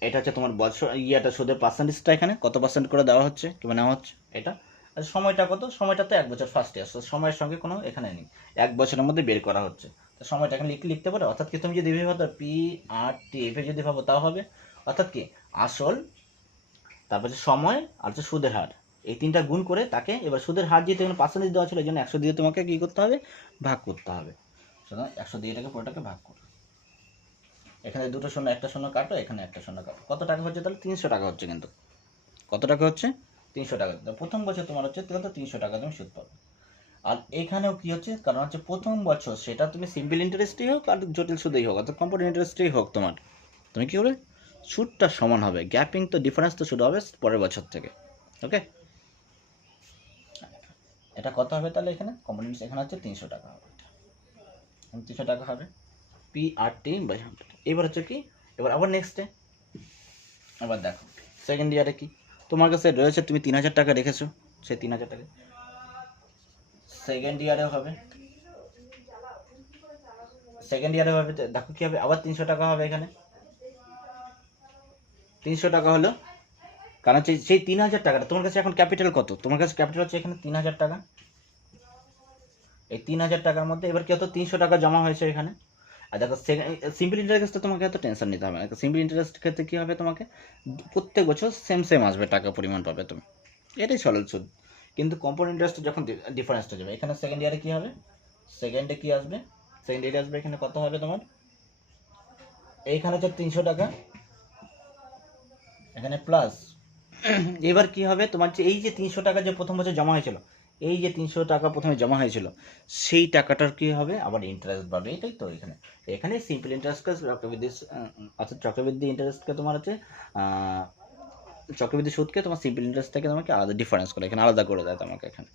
এটা হচ্ছে তোমার বছর ইয়েটা সুদের পার্সেন্টেজটা এখানে কত পার্সেন্ট করে দেওয়া হচ্ছে কিংবা নেওয়া হচ্ছে এটা। আর সময়টা কত, সময়টা তো 1 বছর ফার্স্ট ইয়ার, সময়ের সঙ্গে কোনো এখানে নেই, 1 বছরের মধ্যে বের করা হচ্ছে। তো সময়টা এখানে লিখতে পারো, অর্থাৎ কি তুমি যদি এভাবে ভাবো পি আর টি এভাবে যদি ভাবো তাও হবে, অর্থাৎ কি আসল, তারপর হচ্ছে সময় আর হচ্ছে সুদের হার, এই তিনটা গুণ করে তাকে, এবার সুদের হার যেহেতু এখানে পার্সেন্টেজ দেওয়া ছিল এই জন্য 100 দিয়ে তোমাকে কি করতে হবে, ভাগ করতে হবে। সুতরাং 100 দিয়ে এটাকে পুরোটাকে ভাগ করো, এখানে দুটো শূন্য একটা শূন্য কাটো, এখানে একটা শূন্য কাটো, কত টাকা হচ্ছে তাহলে 300 টাকা হচ্ছে, কিন্তু কত টাকা হচ্ছে 300 টাকা। প্রথম বছর তোমার হচ্ছে কত 300 টাকা তুমি সুদ পাবে। আর এখানেও কি হচ্ছে, কারণ হচ্ছে প্রথম বছর সেটা তুমি সিম্পল ইন্টারেস্টই হোক আর জটিল সুদেই হোক অর্থাৎ কম্পাউন্ড ইন্টারেস্টই হোক, তোমার তুমি কি করবে সুদটা সমান হবে, গ্যাপিং তো ডিফারেন্স তো শুরু হবে পরের বছর থেকে। ওকে, এটা কত হবে তাহলে, এখানে কম্পাউন্ড ইন্টারেস্ট এখানে হচ্ছে 300 টাকা হবে, 300 টাকা হবে পি আর টি বাই 100। এবার হচ্ছে কি, এবার আবার নেক্সটে আবার দেখো সেকেন্ড ইয়ারে কি তোমার কাছে রয়েছে, তুমি 3000 টাকা রেখেছো, সেই 3000 টাকা সেকেন্ড ইয়ারে হবে, সেকেন্ড ইয়ারে হবে, দেখো কি হবে আবার 300 টাকা হবে, এখানে 300 টাকা হলো, কারণ হচ্ছে সেই 3000 টাকাটা তোমার কাছে এখন ক্যাপিটাল কত, তোমার কাছে ক্যাপিটাল হচ্ছে এখানে 3000 টাকা, এই 3000 টাকার মধ্যে এবার কি হতো 300 টাকা জমা হয়েছে এখানে। আর দেখো সিম্পল ইন্টারেস্টে তোমাকে এত টেনশন নিতে হবে না, সিম্পল ইন্টারেস্ট ক্ষেত্রে কি হবে তোমাকে প্রত্যেক বছর সেম সেম আসবে, টাকা পরিমাণ পাবে তুমি, এটাই সরল সুদ। কিন্তু কম্পাউন্ড ইন্টারেস্ট যখন ডিফারেন্সটা যাবে, এখানে সেকেন্ড ইয়ারে কি হবে, সেকেন্ডে কি আসবে, সেকেন্ড ইয়ারে আসবে এখানে কত হবে তোমার, এইখানে হচ্ছে 300 টাকা, এখানে প্লাস এবার কি হবে তোমার যে এই যে 300 টাকা যে প্রথম বছর জমা হয়েছিল, এই যে 300 টাকা প্রথমে জমা হয়েছিল সেই টাকাটার কি হবে আবার ইন্টারেস্ট বাড়বে, এটাই তো এখানে। এখানে সিম্পল ইন্টারেস্টকে চক্রবৃদ্ধি, অর্থাৎ চক্রবৃদ্ধি ইন্টারেস্টকে তোমার হচ্ছে চক্রবৃদ্ধি সুদকে তোমার সিম্পল ইন্টারেস্ট থেকে তোমাকে আলাদা ডিফারেন্স করে এখানে আলাদা করে দেয় তোমাকে এখানে।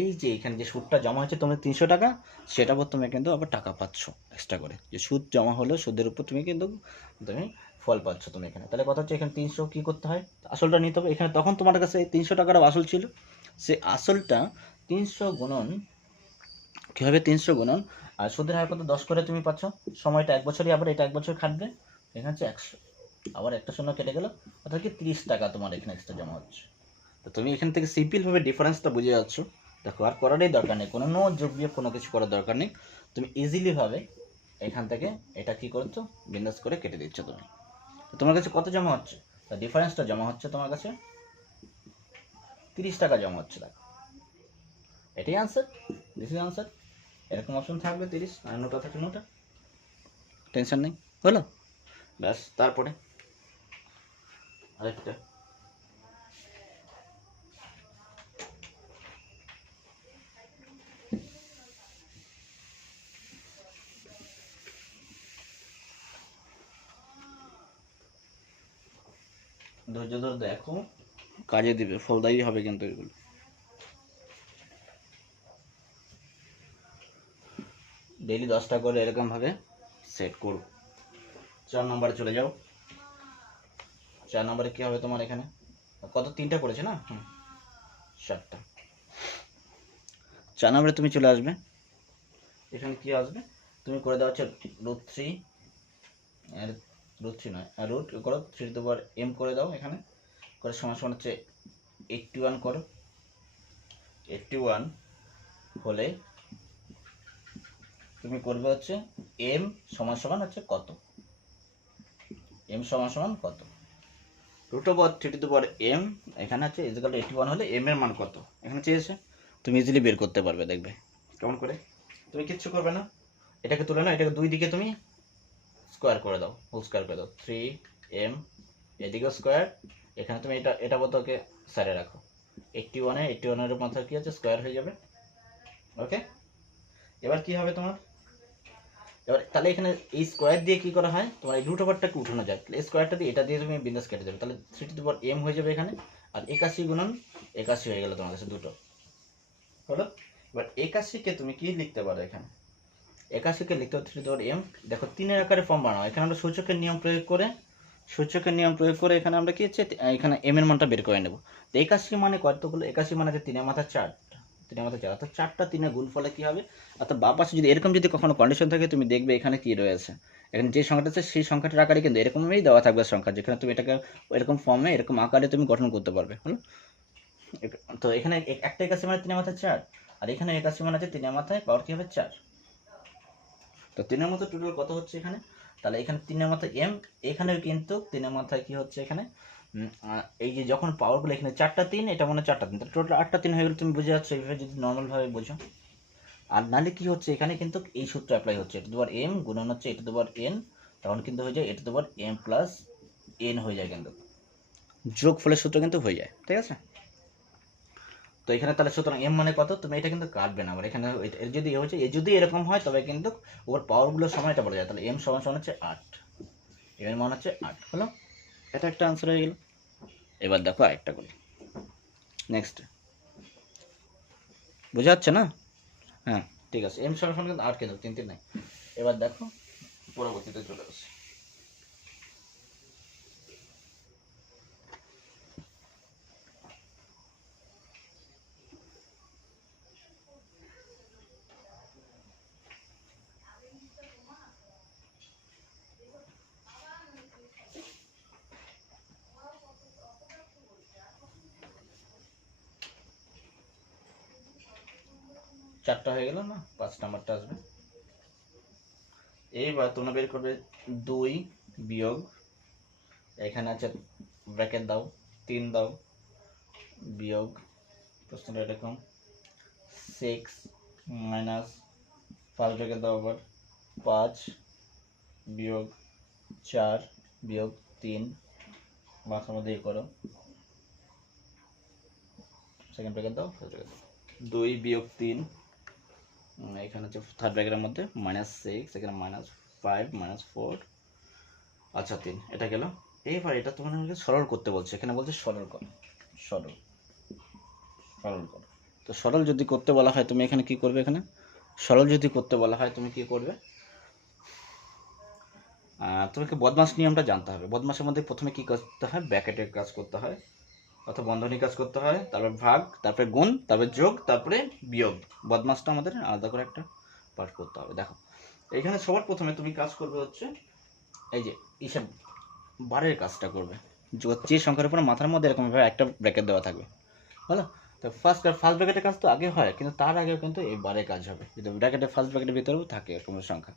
এই যে এখানে যে সুদটা জমা হচ্ছে তোমার 300 টাকা, সেটা পর তুমি কিন্তু আবার টাকা পাচ্ছ এক্সট্রা করে, যে সুদ জমা হলো সুদের উপর তুমি কিন্তু তুমি ফল পাচ্ছ তুমি এখানে। তাহলে কথা হচ্ছে এখানে 300 কি করতে হয়, আসলটা নিতে হবে এখানে, তখন তোমার কাছে এই 300 টাকার আসল ছিল, সে আসলটা 300 গুণন কী হবে 300 গুণন, আর সুদের হার কত 10 করে তুমি পাচ্ছ, সময়টা 1 বছরই, আবার এটা 1 বছর খাটবে, এখানে হচ্ছে 100, আবার একটা শূন্য কেটে গেল, অর্থাৎ কি 30 টাকা তোমার এখানে এক্সট্রা জমা হচ্ছে। তো তুমি এখান থেকে সিম্পলভাবে ডিফারেন্সটা বুঝে যাচ্ছ, দেখো আর করারই দরকার নেই, কোনো নো যোগ বিয়োগ কোনো কিছু করার দরকার নেই, তুমি ইজিলিভাবে এখান থেকে এটা কি করছো বিন্দাস করে কেটে দিচ্ছ তুমি। তো তোমার কাছে কত জমা হচ্ছে, তা ডিফারেন্সটা জমা হচ্ছে তোমার কাছে 30 টাকা জমা হচ্ছে, দেখো এটাই আনসার, দিস ইজ আনসার। এরকম অপশন থাকবে 30 আর নোটা থাকে নোটা, টেনশন নেই, হলো ব্যাস। তারপরে আরেকটা ধৈর্য ধরে দেখো, কাজে দিবে, ফলদায়ী হবে কিন্তু এগুলো। ডেইলি 10টা করে এরকমভাবে সেট করো। 4 নম্বরে চলে যাও। 4 নম্বরে কী হবে তোমার? এখানে কত? 3টা করেছে না? 7টা। 4 নম্বরে তুমি চলে আসবে, এখানে কি আসবে? তুমি করে দেওয়া হচ্ছে √3, √3 নয়, রুট করো 3m করে দাও এখানে, করে সমান সমান হচ্ছে 81 করো। 81 হলে তুমি করবে হচ্ছে m সমান সমান হচ্ছে কত? m সমান সমান কত? √3m এখানে আছে ইজিক্যাল 81 হলে m এর মান কত এখানে চেয়েছে। তুমি ইজিলি বের করতে পারবে, দেখবে কেমন করে। তুমি কিচ্ছু করবে না, এটাকে তুলে নাও, এটাকে দুই দিকে তুমি স্কোয়ার করে দাও, হোল স্কোয়ার করে দাও। 3m এদিকে স্কোয়ার, এখানে তুমি এটা বলতে সাইডে রাখো। 81-এর মাথায় কি আছে? স্কোয়ার হয়ে যাবে। ওকে, এবার কি হবে তোমার? এবার তাহলে এখানে এই স্কোয়ার দিয়ে কি করা হয়? তোমার এই √টাকে উঠানো যায়, তাহলে স্কোয়ারটা দিয়ে এটা দিয়ে তুমি বিন্দাস কেটে যাবে, তাহলে 3m হয়ে যাবে এখানে। আর 81 গুণন 81 হয়ে গেল তোমার কাছে দুটো হলো। এবার 81কে তুমি কি লিখতে পারো? এখানে 81কে লিখতে হবে 3m। দেখো 3-এর আকারে ফর্ম বানাও। এখানে আমরা সূচকের নিয়ম প্রয়োগ করে এখানে আমরা কি হচ্ছে এখানে m এর মানটা বের করে নেব। তো 81 মানে কতগুলো? 81 মানে 3-এর মাথা 4, 3-এর মাথা 4, অর্থাৎ 4টা 3-এর গুণফলে কি হবে? অর্থাৎ বাঁ পাশে যদি এরকম যদি কখনো কন্ডিশন থাকে, তুমি দেখবে এখানে কি রয়েছে, এখানে যে সংখ্যাটা আছে সেই সংখ্যাটার আকারে কিন্তু এরকমই দেওয়া থাকবে সংখ্যা, যেখানে তুমি এটাকে এরকম ফর্মে এরকম আকারে তুমি গঠন করতে পারবে। হলো, তো এখানে একটা 81 মানে 3-এর মাথা 4, আর এখানে 81 মানে আছে 3-এর মাথায় পাওয়ার কি হবে? 4। তো 3-এর মধ্যে টোটাল কত হচ্ছে এখানে? তাহলে এখানে 3-এর মাথায় m, এখানেও কিন্তু 3-এর মাথায় কি হচ্ছে এখানে এই যে যখন পাওয়ারগুলো এখানে 4টা 3, এটা মনে 4টা 3, তাহলে টোটাল 8টা 3 হয়ে গেলে তুমি বুঝে যাচ্ছ এইভাবে যদি নর্মালভাবে বোঝো। আর নাহলে কি হচ্ছে এখানে কিন্তু এই সূত্র অ্যাপ্লাই হচ্ছে, m গুণন হচ্ছে n, তখন কিন্তু হয়ে যায় m প্লাস n হয়ে যায়, কিন্তু যোগফলের সূত্র কিন্তু হয়ে যায়। ঠিক আছে, তো এখানে তাহলে সুতরাং m মানে কত? তুমি এটা কিন্তু কাটবে না, আবার এখানে যদি হচ্ছে যদি এরকম হয় তবে কিন্তু ওর পাওয়ারগুলো সমান এটা বলা যায়। তাহলে m সমান সমান হচ্ছে 8, m এর মান হচ্ছে 8 হলো। এটা একটা আনসার হয়ে গেল। এবার দেখো আরেকটা করি, নেক্সট বোঝা যাচ্ছে না? হ্যাঁ ঠিক আছে, m সমান সমান কিন্তু 8 কিন্তু 3 3 নাই। এবার দেখো পরবর্তীতে চলে আসে। চারটা হয়ে গেল না, 5 নাম্বারটা আসবে। এইবার তোমরা বের করবে 2 বিয়োগ, এখানে আছে ব্র্যাকেট দাও 3 দাও, বিয়োগ প্রশ্নটা এরকম 6 মাইনাস ফার্স্ট ব্র্যাকেট দাও আবার 5 বিয়োগ 4 বিয়োগ 3, মাথার মধ্যে করো, সেকেন্ড ব্র্যাকেট দাও, ফার্স্ট ব্র্যাকেট দাও 2 বিয়োগ 3, এখানে হচ্ছে থার্ড ব্র্যাকেটের মধ্যে -6, এখানে -5 -4, আচ্ছা 3, এটা গেল। এইবার এটা তোমাদেরকে সরল করতে বলছে, এখানে বলছে সরল করো, সরল করো। তো সরল যদি করতে বলা হয় তুমি এখানে কি করবে? এখানে সরল যদি করতে বলা হয় তুমি কি করবে? তোমাকে বদমাস নিয়মটা জানতে হবে। বদমাসের মধ্যে প্রথমে কি করতে হয়? ব্র্যাকেটের কাজ করতে হয়, অর্থাৎ বন্ধনী কাজ করতে হয়, তারপর ভাগ, তারপরে গুণ, তারপরে যোগ, তারপরে বিয়োগ। বদমাসটা আমাদের আলাদা করে একটা পাঠ করতে হবে। দেখো এখানে সবার প্রথমে তুমি কাজ করবে হচ্ছে এই যে হিসাব বারের কাজটা করবে, যে সংখ্যার উপরে মাথার মধ্যে এরকমভাবে একটা ব্র্যাকেট দেওয়া থাকবে। হলো, তো ফার্স্ট ব্র্যাকেটের কাজ তো আগে হয়, কিন্তু তার আগেও কিন্তু এই বারের কাজ হবে, যদি ব্র্যাকেটের ফার্স্ট ব্র্যাকেটের ভিতরেও থাকে এরকম সংখ্যা।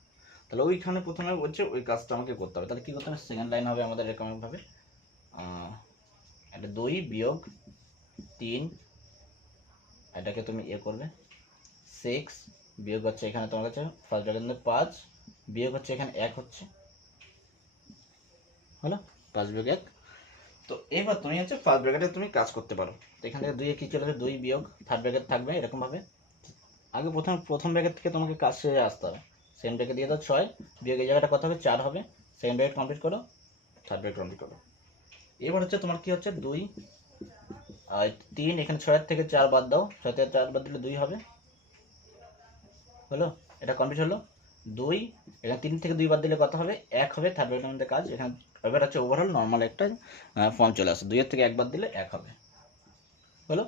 তাহলে ওইখানে প্রথমে বলছে ওই কাজটা আমাকে করতে হবে। তাহলে কী করতে হবে? সেকেন্ড লাইন হবে আমাদের এরকমভাবে, এটা 2 বিয়োগ 3, এটাকে তুমি করবে 6 বিয়োগ হচ্ছে এখানে তোমার কাছে ফার্স্ট ব্র্যাকেটের মধ্যে 5 বিয়োগ হচ্ছে এখানে 1 হচ্ছে, হলো 5 বিয়োগ 1। তো এবার তুমি হচ্ছে ফার্স্ট ব্র্যাকেটে তুমি কাজ করতে পারো। তো এখান থেকে 2 কি চলে যাবে? 2 বিয়োগ থার্ড ব্র্যাকেট থাকবে এরকমভাবে। আগে প্রথম ব্র্যাকেট থেকে তোমাকে কাজ সেরে আসতে হবে। সেকেন্ড ব্র্যাকেট দিয়ে দাও 6 বিয়োগ এই জায়গাটা কত হবে? 4 হবে। সেকেন্ড ব্র্যাকেট কমপ্লিট করো, থার্ড ব্র্যাকেট কমপ্লিট করো। এবার হচ্ছে তোমার কি হচ্ছে 2 আর 3, এখানে 6 থেকে 4 বাদ দাও, 6 থেকে 4 বাদ দিলে 2 হবে, হলো? এটা কমপ্লিট হলো। 2 এখানে 3 থেকে 2 বাদ দিলে কত হবে? 1 হবে। থার্ড ব্র্যাকেটের মধ্যে কাজ এখানে। এবার হচ্ছে ওভারঅল নর্মাল একটা ফর্ম চলে আসে। 2 এর থেকে 1 বাদ দিলে 1 হবে, হলো?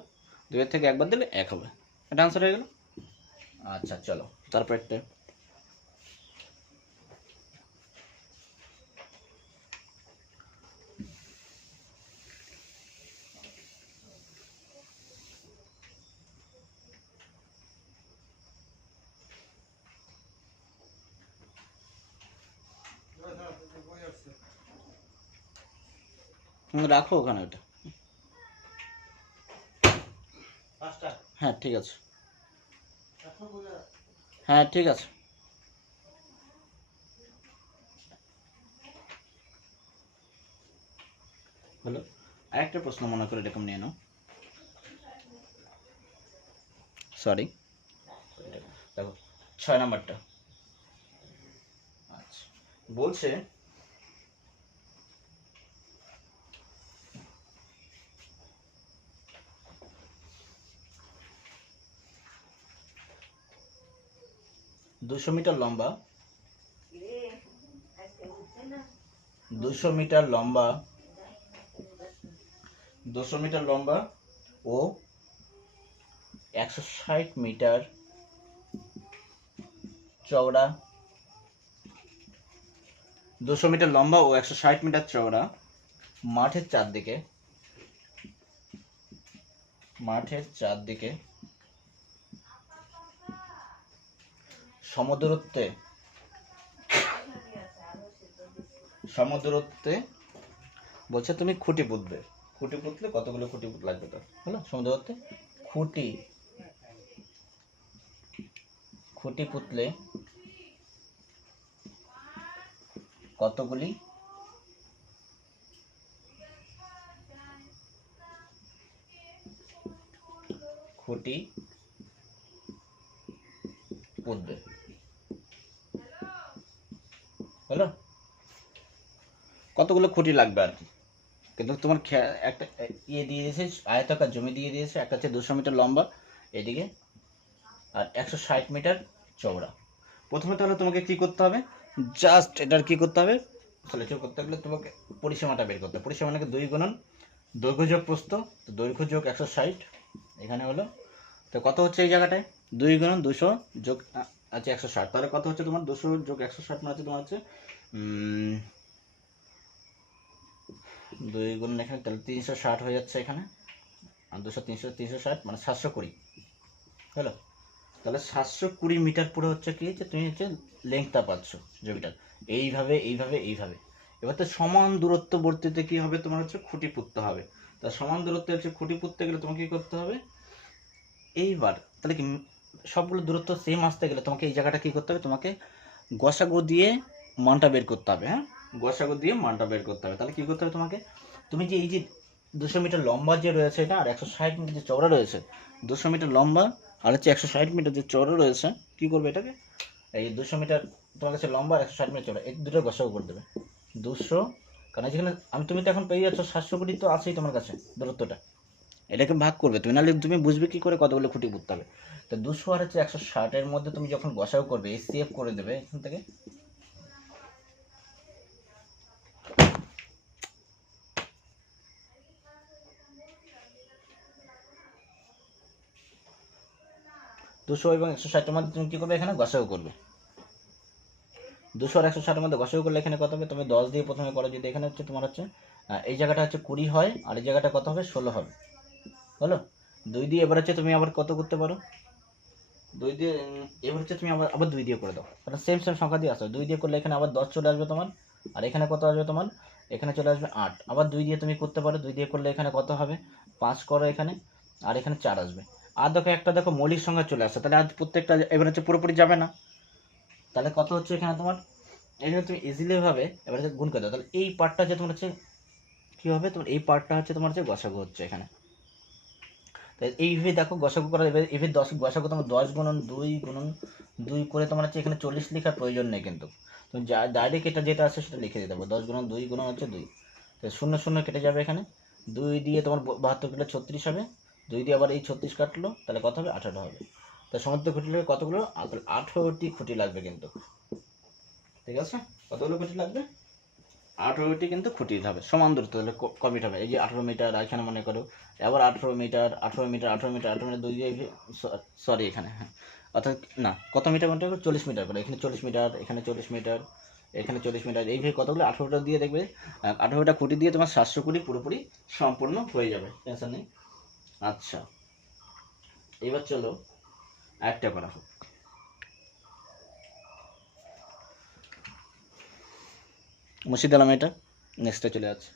2 এর থেকে 1 বাদ দিলে 1 হবে। এটা আনসার হয়ে গেল। আচ্ছা চলো তারপর একটা রাখো ওখানে ওটা। হ্যাঁ ঠিক আছে, হ্যাঁ ঠিক আছে। হলো, আরেকটা প্রশ্ন মনে করে এরকম নিয়ে নাও। সরি, দেখো 6 নাম্বারটা। আচ্ছা, বলছে দুশো মিটার লম্বা, 200 মিটার লম্বা, 200 মিটার লম্বা ও 160 মিটার চওড়া, 200 মিটার লম্বা ও 160 মিটার চওড়া মাঠের চারদিকে সমদূরত্বে বলছে তুমি খুঁটি পুঁতবে। খুঁটি পুঁতলে কতগুলো খুঁটি লাগবে তোর, হলো? সমদূরত্বে খুঁটি পুঁতলে কতগুলি খুঁটি পুঁতবে, হলো? কতগুলো খুঁটি লাগবে আর কি। কিন্তু তোমার একটা ইয়ে দিয়ে দিয়েছে, আয়তাকার জমি দিয়ে দিয়েছে। একটা হচ্ছে 200 মিটার লম্বা এদিকে আর 160 মিটার চওড়া। প্রথমে তাহলে তোমাকে কি করতে হবে? জাস্ট এটার কি করতে হবে? সলিউশন করতে গেলে তোমাকে পরিসীমাটা বের করতে হবে। পরিসীমা মানে 2 গুণন দৈর্ঘ্য যোগ প্রস্থ। তো দৈর্ঘ্য যোগ 160 এখানে হলো। তো কত হচ্ছে এই জায়গাটায়? 2 গুণন 200 যোগ আছে 160। তাহলে কত হচ্ছে তোমার? 200 যোগ 160 মানে হচ্ছে তোমার হচ্ছে 2 গুণন এখানে তাহলে 360 হয়ে যাচ্ছে এখানে। আর 200 360 মানে 720, হলো? তাহলে 720 মিটার পুরো হচ্ছে কি যে তুমি হচ্ছে লেংথটা পাচ্ছ জমিটার। এইভাবে এইভাবে এইভাবে। এবার তো সমান দূরত্ববর্তীতে কি হবে? তোমার হচ্ছে খুঁটি পুঁততে হবে। তা সমান দূরত্বে হচ্ছে খুঁটি পুঁততে গেলে তোমাকে কি করতে হবে? এইবার তাহলে কি সবগুলো দূরত্ব সেম আসতে গেলে তোমাকে এই জায়গাটা কি করতে হবে? তোমাকে গসাগু দিয়ে মানটা বের করতে হবে। হ্যাঁ, গসাগু দিয়ে মানটা বের করতে হবে। তাহলে কি করতে হবে তোমাকে? তুমি যে এই যে 200 মিটার লম্বা যে রয়েছে এটা আর 160 মিটার যে চওড়া রয়েছে, 200 মিটার লম্বা আর হচ্ছে 160 মিটার যে চওড়া রয়েছে, কি করবে এটাকে? এই 200 মিটার তোমার কাছে লম্বা আর 160 মিটার চওড়া, এই দুটো গসাগু করে দেবে 200। কারণ যেখানে তুমি তো এখন পেয়ে যাচ্ছ 720 তো আছেই তোমার কাছে দূরত্বটা। এটাকে ভাগ করবে তুমি, নাহলে তুমি বুঝবে কি করে কতগুলো খুঁটি পুঁততে হবে। তো 200 আর হচ্ছে 160 এর মধ্যে তুমি যখন গসাগু করবে সেভ করে দেবে এখান থেকে। দুশো এবং 160-এর মধ্যে তুমি কি করবে? এখানে গসাগু করবে। 200 আর 160-এর মধ্যে গসাগু করলে এখানে কত হবে? তুমি 10 দিয়ে প্রথমে করো। যদি এখানে হচ্ছে তোমার হচ্ছে এই জায়গাটা হচ্ছে 20 হয় আর এই জায়গাটা কত হবে? 16 হবে, হলো? 2 দিয়ে এবার হচ্ছে তুমি আবার কত করতে পারো? 2 দিয়ে এবার হচ্ছে তুমি আবার 2 দিয়ে করে দাও। তাহলে সেম সংখ্যা দিয়ে আসো। 2 দিয়ে করলে এখানে আবার 10 চলে আসবে তোমার। আর এখানে কত আসবে তোমার? এখানে চলে আসবে 8। আবার 2 দিয়ে তুমি করতে পারো। 2 দিয়ে করলে এখানে কত হবে? 5 করো এখানে, আর এখানে 4 আসবে। আর দেখো একটা দেখো মৌলিক সংখ্যা চলে আসছে। তাহলে আজ প্রত্যেকটা এবার হচ্ছে পুরোপুরি যাবে না। তাহলে কত হচ্ছে এখানে তোমার? এখানে তুমি ইজিলি ভাবে এবার হচ্ছে গুণ করে দাও। তাহলে এই পার্টটা হচ্ছে তোমার হচ্ছে কি হবে? তোমার এই পার্টটা হচ্ছে তোমার হচ্ছে গসাগু হচ্ছে এখানে। তাই এইভাবে দেখো গসাগু করা যাবে। এভাবে 10 গসাগু তোমার 10 গুণন 2 গুণন 2 করে তোমার হচ্ছে এখানে 40 লেখার প্রয়োজন নেই। কিন্তু তুমি ডাইরেক্ট এটা যেটা আছে সেটা লিখে দিতে পারো। 10 গুণন 2 গুণন হচ্ছে 2। তো 0 0 কেটে যাবে এখানে, 2 দিয়ে তোমার 72 কেটে 36 হবে, 2 দিয়ে আবার এই 36 কাটলো, তাহলে কত হবে 18 হবে। তো সমুদ্র খুঁটি লাগবে কতগুলো, 18টি খুঁটি লাগবে কিন্তু, ঠিক আছে? কতগুলো খুঁটি লাগবে, 18টি কিন্তু খুঁটি হবে, সমান দূরত্ব, তাহলে কমিট হবে। এই যে 18 মিটার এখানে মনে করো, আবার 18 মিটার 18 মিটার 18 মিটার 18 মিটার 2 দিয়ে, সরি এখানে, হ্যাঁ অর্থাৎ না কত মিটার মনে করো, 40 মিটার করে, এখানে 40 মিটার, এখানে 40 মিটার, এখানে 40 মিটার, এইভাবে কতগুলো 18টা দিয়ে দেখবে, 18টা খুঁটি দিয়ে তোমার 720 পুরোপুরি সম্পূর্ণ হয়ে যাবে, টেনশন নেই। আচ্ছা, এবার চলো একটা করা হোক। মুছে দিলাম এটা, নেক্সটে চলে যাচ্ছে।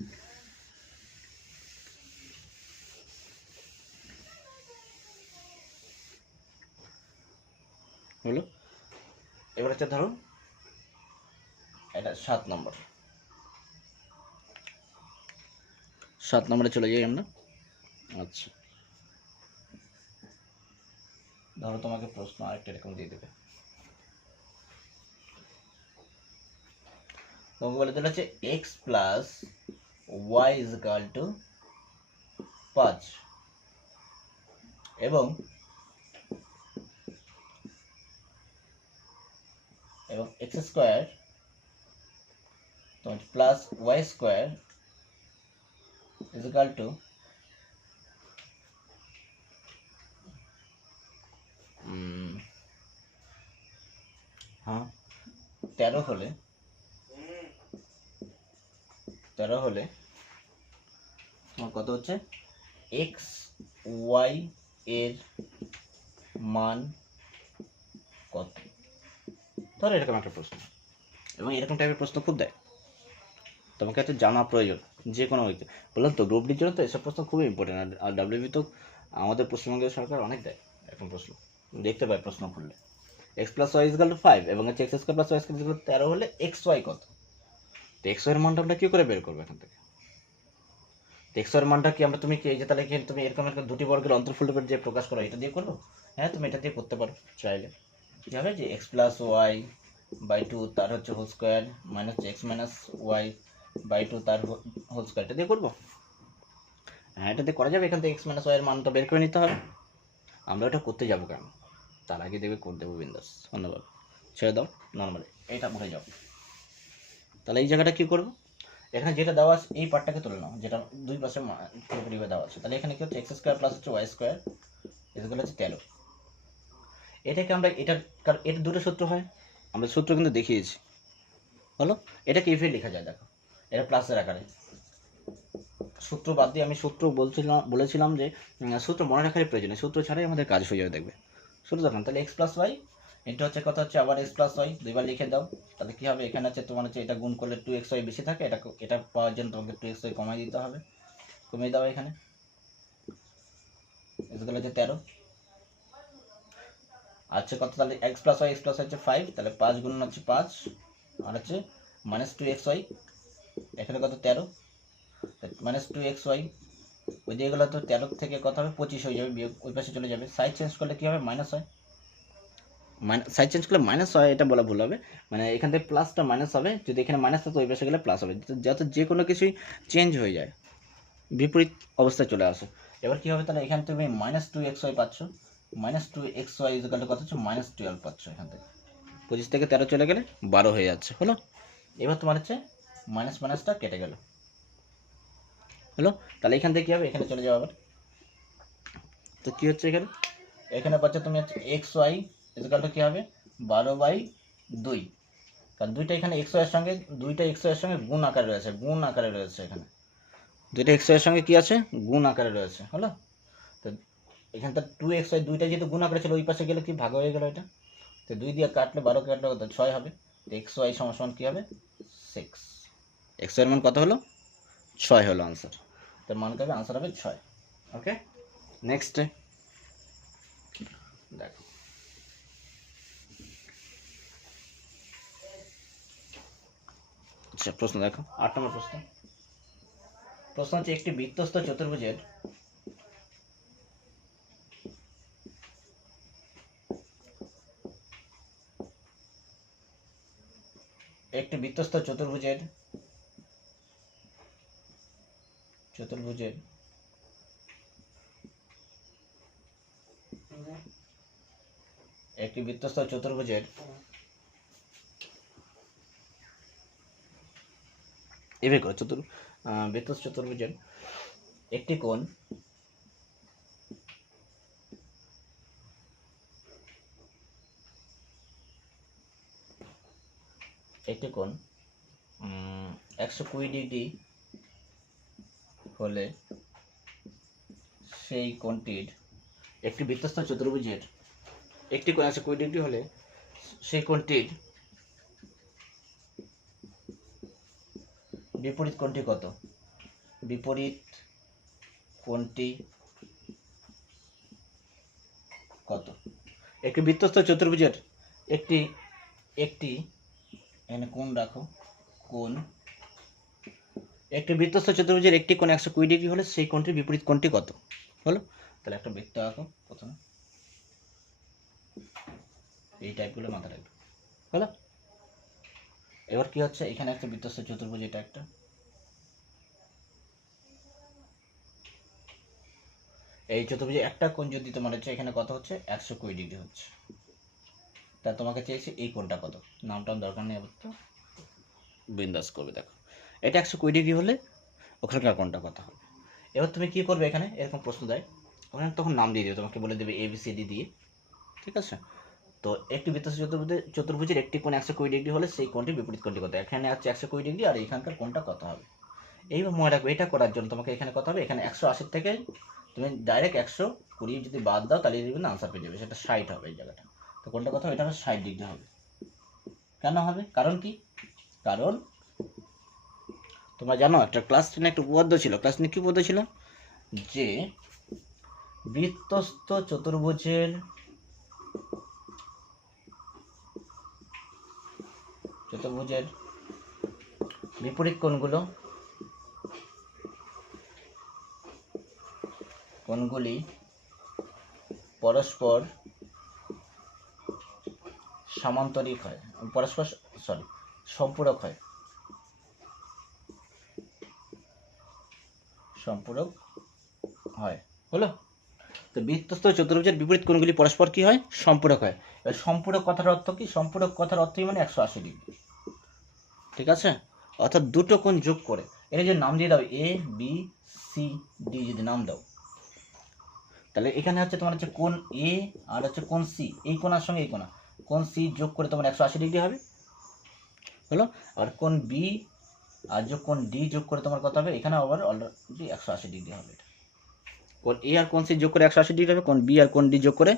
হলো, এবার হচ্ছে ধরো এটা 7 নম্বর, 7 নম্বরে চলে যাই আমরা। আচ্ছা, ধরো তোমাকে প্রশ্ন আরেকটা এরকম দিয়ে দেবে, তোমাকে বলে দিলে হচ্ছে x plus y is equal to 5 এবং এক্স স্কোয়ার তোমার plus y square is equal to হ্যাঁ 13 হলে তোমার কত হচ্ছে, এক্স ওয়াই এর মান কত, ধরো এরকম একটা প্রশ্ন, এবং এরকম টাইপের প্রশ্ন খুব দেয়, তোমাকে একটা জানা প্রয়োজন যে কোনো হইতে, বললাম তো গ্রুপ ডির জন্য তো এসব প্রশ্ন খুবই ইম্পর্টেন্ট। আর ডাব্লিউবি তো আমাদের পশ্চিমবঙ্গের সরকার অনেক দেয় এরকম প্রশ্ন, দেখতে পাই প্রশ্ন খুললে। X plus y is equal to 5 এবং হচ্ছে x square plus y square is equal to 13 হলে এক্স ওয়াই কত, তো এক্স ওয়াই এর মানটা আমরা কী করে বের করবো এখান থেকে, তো এক্স ওয়াই এর মানটা কি আমরা, তুমি কি এই যে তাহলে কি তুমি এরকম একটা দুটি বর্গের অন্তর্ফুল রূপে যে প্রকাশ করো এটা দিয়ে করবো, হ্যাঁ তুমি এটা দিয়ে করতে পারো চাইলে। কী হবে যে এক্স প্লাস ওয়াই বাই 2 তার হচ্ছে whole square minus x minus y by 2 তার হোল স্কোয়ার, এটা দিয়ে করবো, হ্যাঁ এটা দিয়ে করা যাবে। এখান থেকে এক্স মাইনাস ওয়াই এর মানটা বের করে নিতে হবে, আমরা ওটা করতে যাবো কেন, তার আগে দেখবে করে দেবো বিন্দাস, ধন্যবাদ, ছেড়ে দাও নর্মালি, এইটা ভরে যাও। তাহলে এই জায়গাটা কী করবো, এখানে যেটা দেওয়া আছে এই পার্টটাকে তুলে নাও, যেটা দুই পাশে পুরোপুরিভাবে দেওয়া আছে, তাহলে এখানে কি হচ্ছে এক্স স্কোয়ার প্লাস হচ্ছে ওয়াই স্কোয়ার এগুলো হচ্ছে 13, এটাকে আমরা এটা, কারণ এটা দুটো সূত্র হয়, আমরা সূত্র কিন্তু দেখিয়েছি, হলো এটাকে এইভাবে লেখা যায়, দেখো এটা প্লাসের আকারে, সূত্র বাদ দিয়ে আমি সূত্র বলেছিলাম যে সূত্র মনে রাখারই প্রয়োজন, সূত্র ছাড়াই আমাদের কাজ হয়ে যাবে দেখবে, সূত্র দেখুন, তাহলে এক্স প্লাস ওয়াই এটা হচ্ছে কথা হচ্ছে আবার এক্স প্লাস ওয়াই দুইবার লিখে দাও, তাহলে কী হবে এখানে হচ্ছে তোমার হচ্ছে এটা গুণ করলে 2x ওয়াই বেশি থাকে, এটা পাওয়ার জন্য তোমাকে 2x ওয়াই কমাই দিতে হবে, কমিয়ে দাও এখানে, এগুলো হচ্ছে 13, আচ্ছা কত, তাহলে এক্স প্লাস ওয়াই হচ্ছে 5, তাহলে 5 গুণ হচ্ছে 5 আর হচ্ছে মাইনাস 2x ওয়াই, এখানে কত 13 মাইনাস 2x ওয়াই, ওই দিয়ে গেলে তো 13 থেকে কত হবে 25 হয়ে যাবে, বিয়োগ ওই পাশে চলে যাবে, সাইড চেঞ্জ করলে কী হবে মাইনাস হয়, সাইড চেঞ্জ করলে মাইনাস হয় এটা বলা ভুল হবে, মানে এখান থেকে প্লাসটা মাইনাস হবে, যদি এখানে মাইনাস থাকে ওই পাশে গেলে প্লাস হবে, যাতে যে কোনো কিছুই চেঞ্জ হয়ে যায়, বিপরীত অবস্থায় চলে আসে। এবার কী হবে, তাহলে এখানে তুমি মাইনাস 2x ওয়াই পাচ্ছ, minus 2x y is equal to কত হচ্ছে মাইনাস 12 পাচ্ছ, এখান থেকে 25 থেকে 13 চলে গেলে 12 হয়ে যাচ্ছে, হলো এবার তোমার হচ্ছে মাইনাস মাইনাসটা কেটে গেল, হলো তাহলে এখান থেকে কী হবে এখানে চলে যাও আবার, তো কী হচ্ছে এখানে, এখানে পাচ্ছ তুমি হচ্ছে x y is equal to কী হবে 12/2, কারণ দুইটা এখানে এক্স ওয়াইয়ের সঙ্গে গুণ আকারে রয়েছে, এখানে দুইটা এক্স ওয়াইয়ের সঙ্গে কী আছে গুণ আকারে রয়েছে, হলো তো এখানটা 2x ওয়াই দুইটা যেহেতু গুণ আকারে ছিল ওই পাশে গেলে কি ভাগ হয়ে গেল, এটা তো 2 দিয়ে কাটলে 12 কাটলে কত 6 হবে, তো এক্স ওয়াই সমান কী হবে 6, এক্স ওয়াইয়ের মান কত হলো 6 হলো আনসার, তার মান কত আনসার হবে 6, ওকে নেক্সট দেখো, আচ্ছা প্রশ্ন দেখো 8 নম্বর প্রশ্ন হচ্ছে একটি বৃত্তস্থ চতুর্ভুজের চতুর্ভুজের একটি বৃত্তস্থ চতুর্ভুজের এভাবে করো বৃত্তস্থ চতুর্ভুজের একটি কোণ একটি কোণ 120 ডিগ্রি হলে সেই কোণটির একটি বৃত্তস্থ চতুর্ভুজের একটি কোণ 120 ডিগ্রি হলে সেই কোণটির বিপরীত কোণটি কত? বিপরীত কোণটি কত? একটি বৃত্তস্থ চতুর্ভুজের একটি এখানে কোণ রাখো, কোণ একটি বৃত্তস্থ চতুর্ভুজের একটি কোণ 120 ডিগ্রি হলে সেই কোণটির বিপরীত কোণটি কত? হলো? তাহলে একটা বৃত্ত আঁকো প্রথমে, এই টাইপগুলো মাথায় রাখবে। হলো? এবার কি হচ্ছে, এখানে একটা বৃত্তস্থ চতুর্ভুজ, এটা একটা, এই চতুর্ভুজে একটা কোণ যদি তোমার হচ্ছে এখানে কত হচ্ছে 120 ডিগ্রি হচ্ছে, তা তোমাকে চেয়েছে এই কোণটা কত। নামটার দরকার নেই, আবার তো বিন্দাস করবে। দেখো এটা 120 ডিগ্রি হলে ওখানকার কোণটা কত হবে। এবার তুমি কি করবে, এখানে এরকম প্রশ্ন দেয় ওখানে তখন নাম দিয়ে দেবে, তোমাকে বলে দেবে ABCD দিয়ে, ঠিক আছে। তো একটি বৃত্তস্থ চতুর্ভুজের একটি কোণ 120 ডিগ্রি হলে সেই কোণটির বিপরীত কোণটি কত। এখানে আছে 120 ডিগ্রি আর এখানকার কোণটা কত হবে। এইবার মনে রাখবে, এটা করার জন্য তোমাকে এখানে কত হবে, এখানে 180 থেকে তুমি ডাইরেক্ট 120 যদি বাদ দাও তাহলে দেখবে না আনসার পেয়ে যাবে, সেটা 60 হবে এই জায়গাটা। তো কোণটা কত হবে, এটা হবে 60 ডিগ্রি হবে। কেন হবে, কারণ কি, কারণ তোমরা জানো একটা ক্লাস 10 একটা উপপাদ্য ছিল, ক্লাস 10 কি উপপাদ্য ছিল, যে বৃত্তস্থ চতুর্ভুজের বিপরীত কোণগুলি পরস্পর সমান্তরিক হয়, সম্পূরক হয়, হলো। তো বৃত্তস্থ চতুর্ভুজের বিপরীত কোণগুলি পরস্পর কি হয়, সম্পূরক হয়। এবার সম্পূরক কথার অর্থ কি, সম্পূরক কথার অর্থই মানে 180 ডিগ্রি, ঠিক আছে। অর্থাৎ দুটো কোণ যোগ করে, এটা যে নাম দিয়ে দাও ABCD, যদি নাম দাও তাহলে এখানে হচ্ছে তোমার হচ্ছে কোণ A আর হচ্ছে কোণ C, এই কোণার সঙ্গে এই কোণ C যোগ করে তোমার 180 ডিগ্রি হবে, হলো। আর কোণ B আর কোণ D যোগ করে তোমার কত হবে, এখানে আবার অলরেডি 180 ডিগ্রি হবে। কোণ A আর কোণ C যোগ করে 180 ডিগ্রি হবে, কোণ B আর কোণ D যোগ করে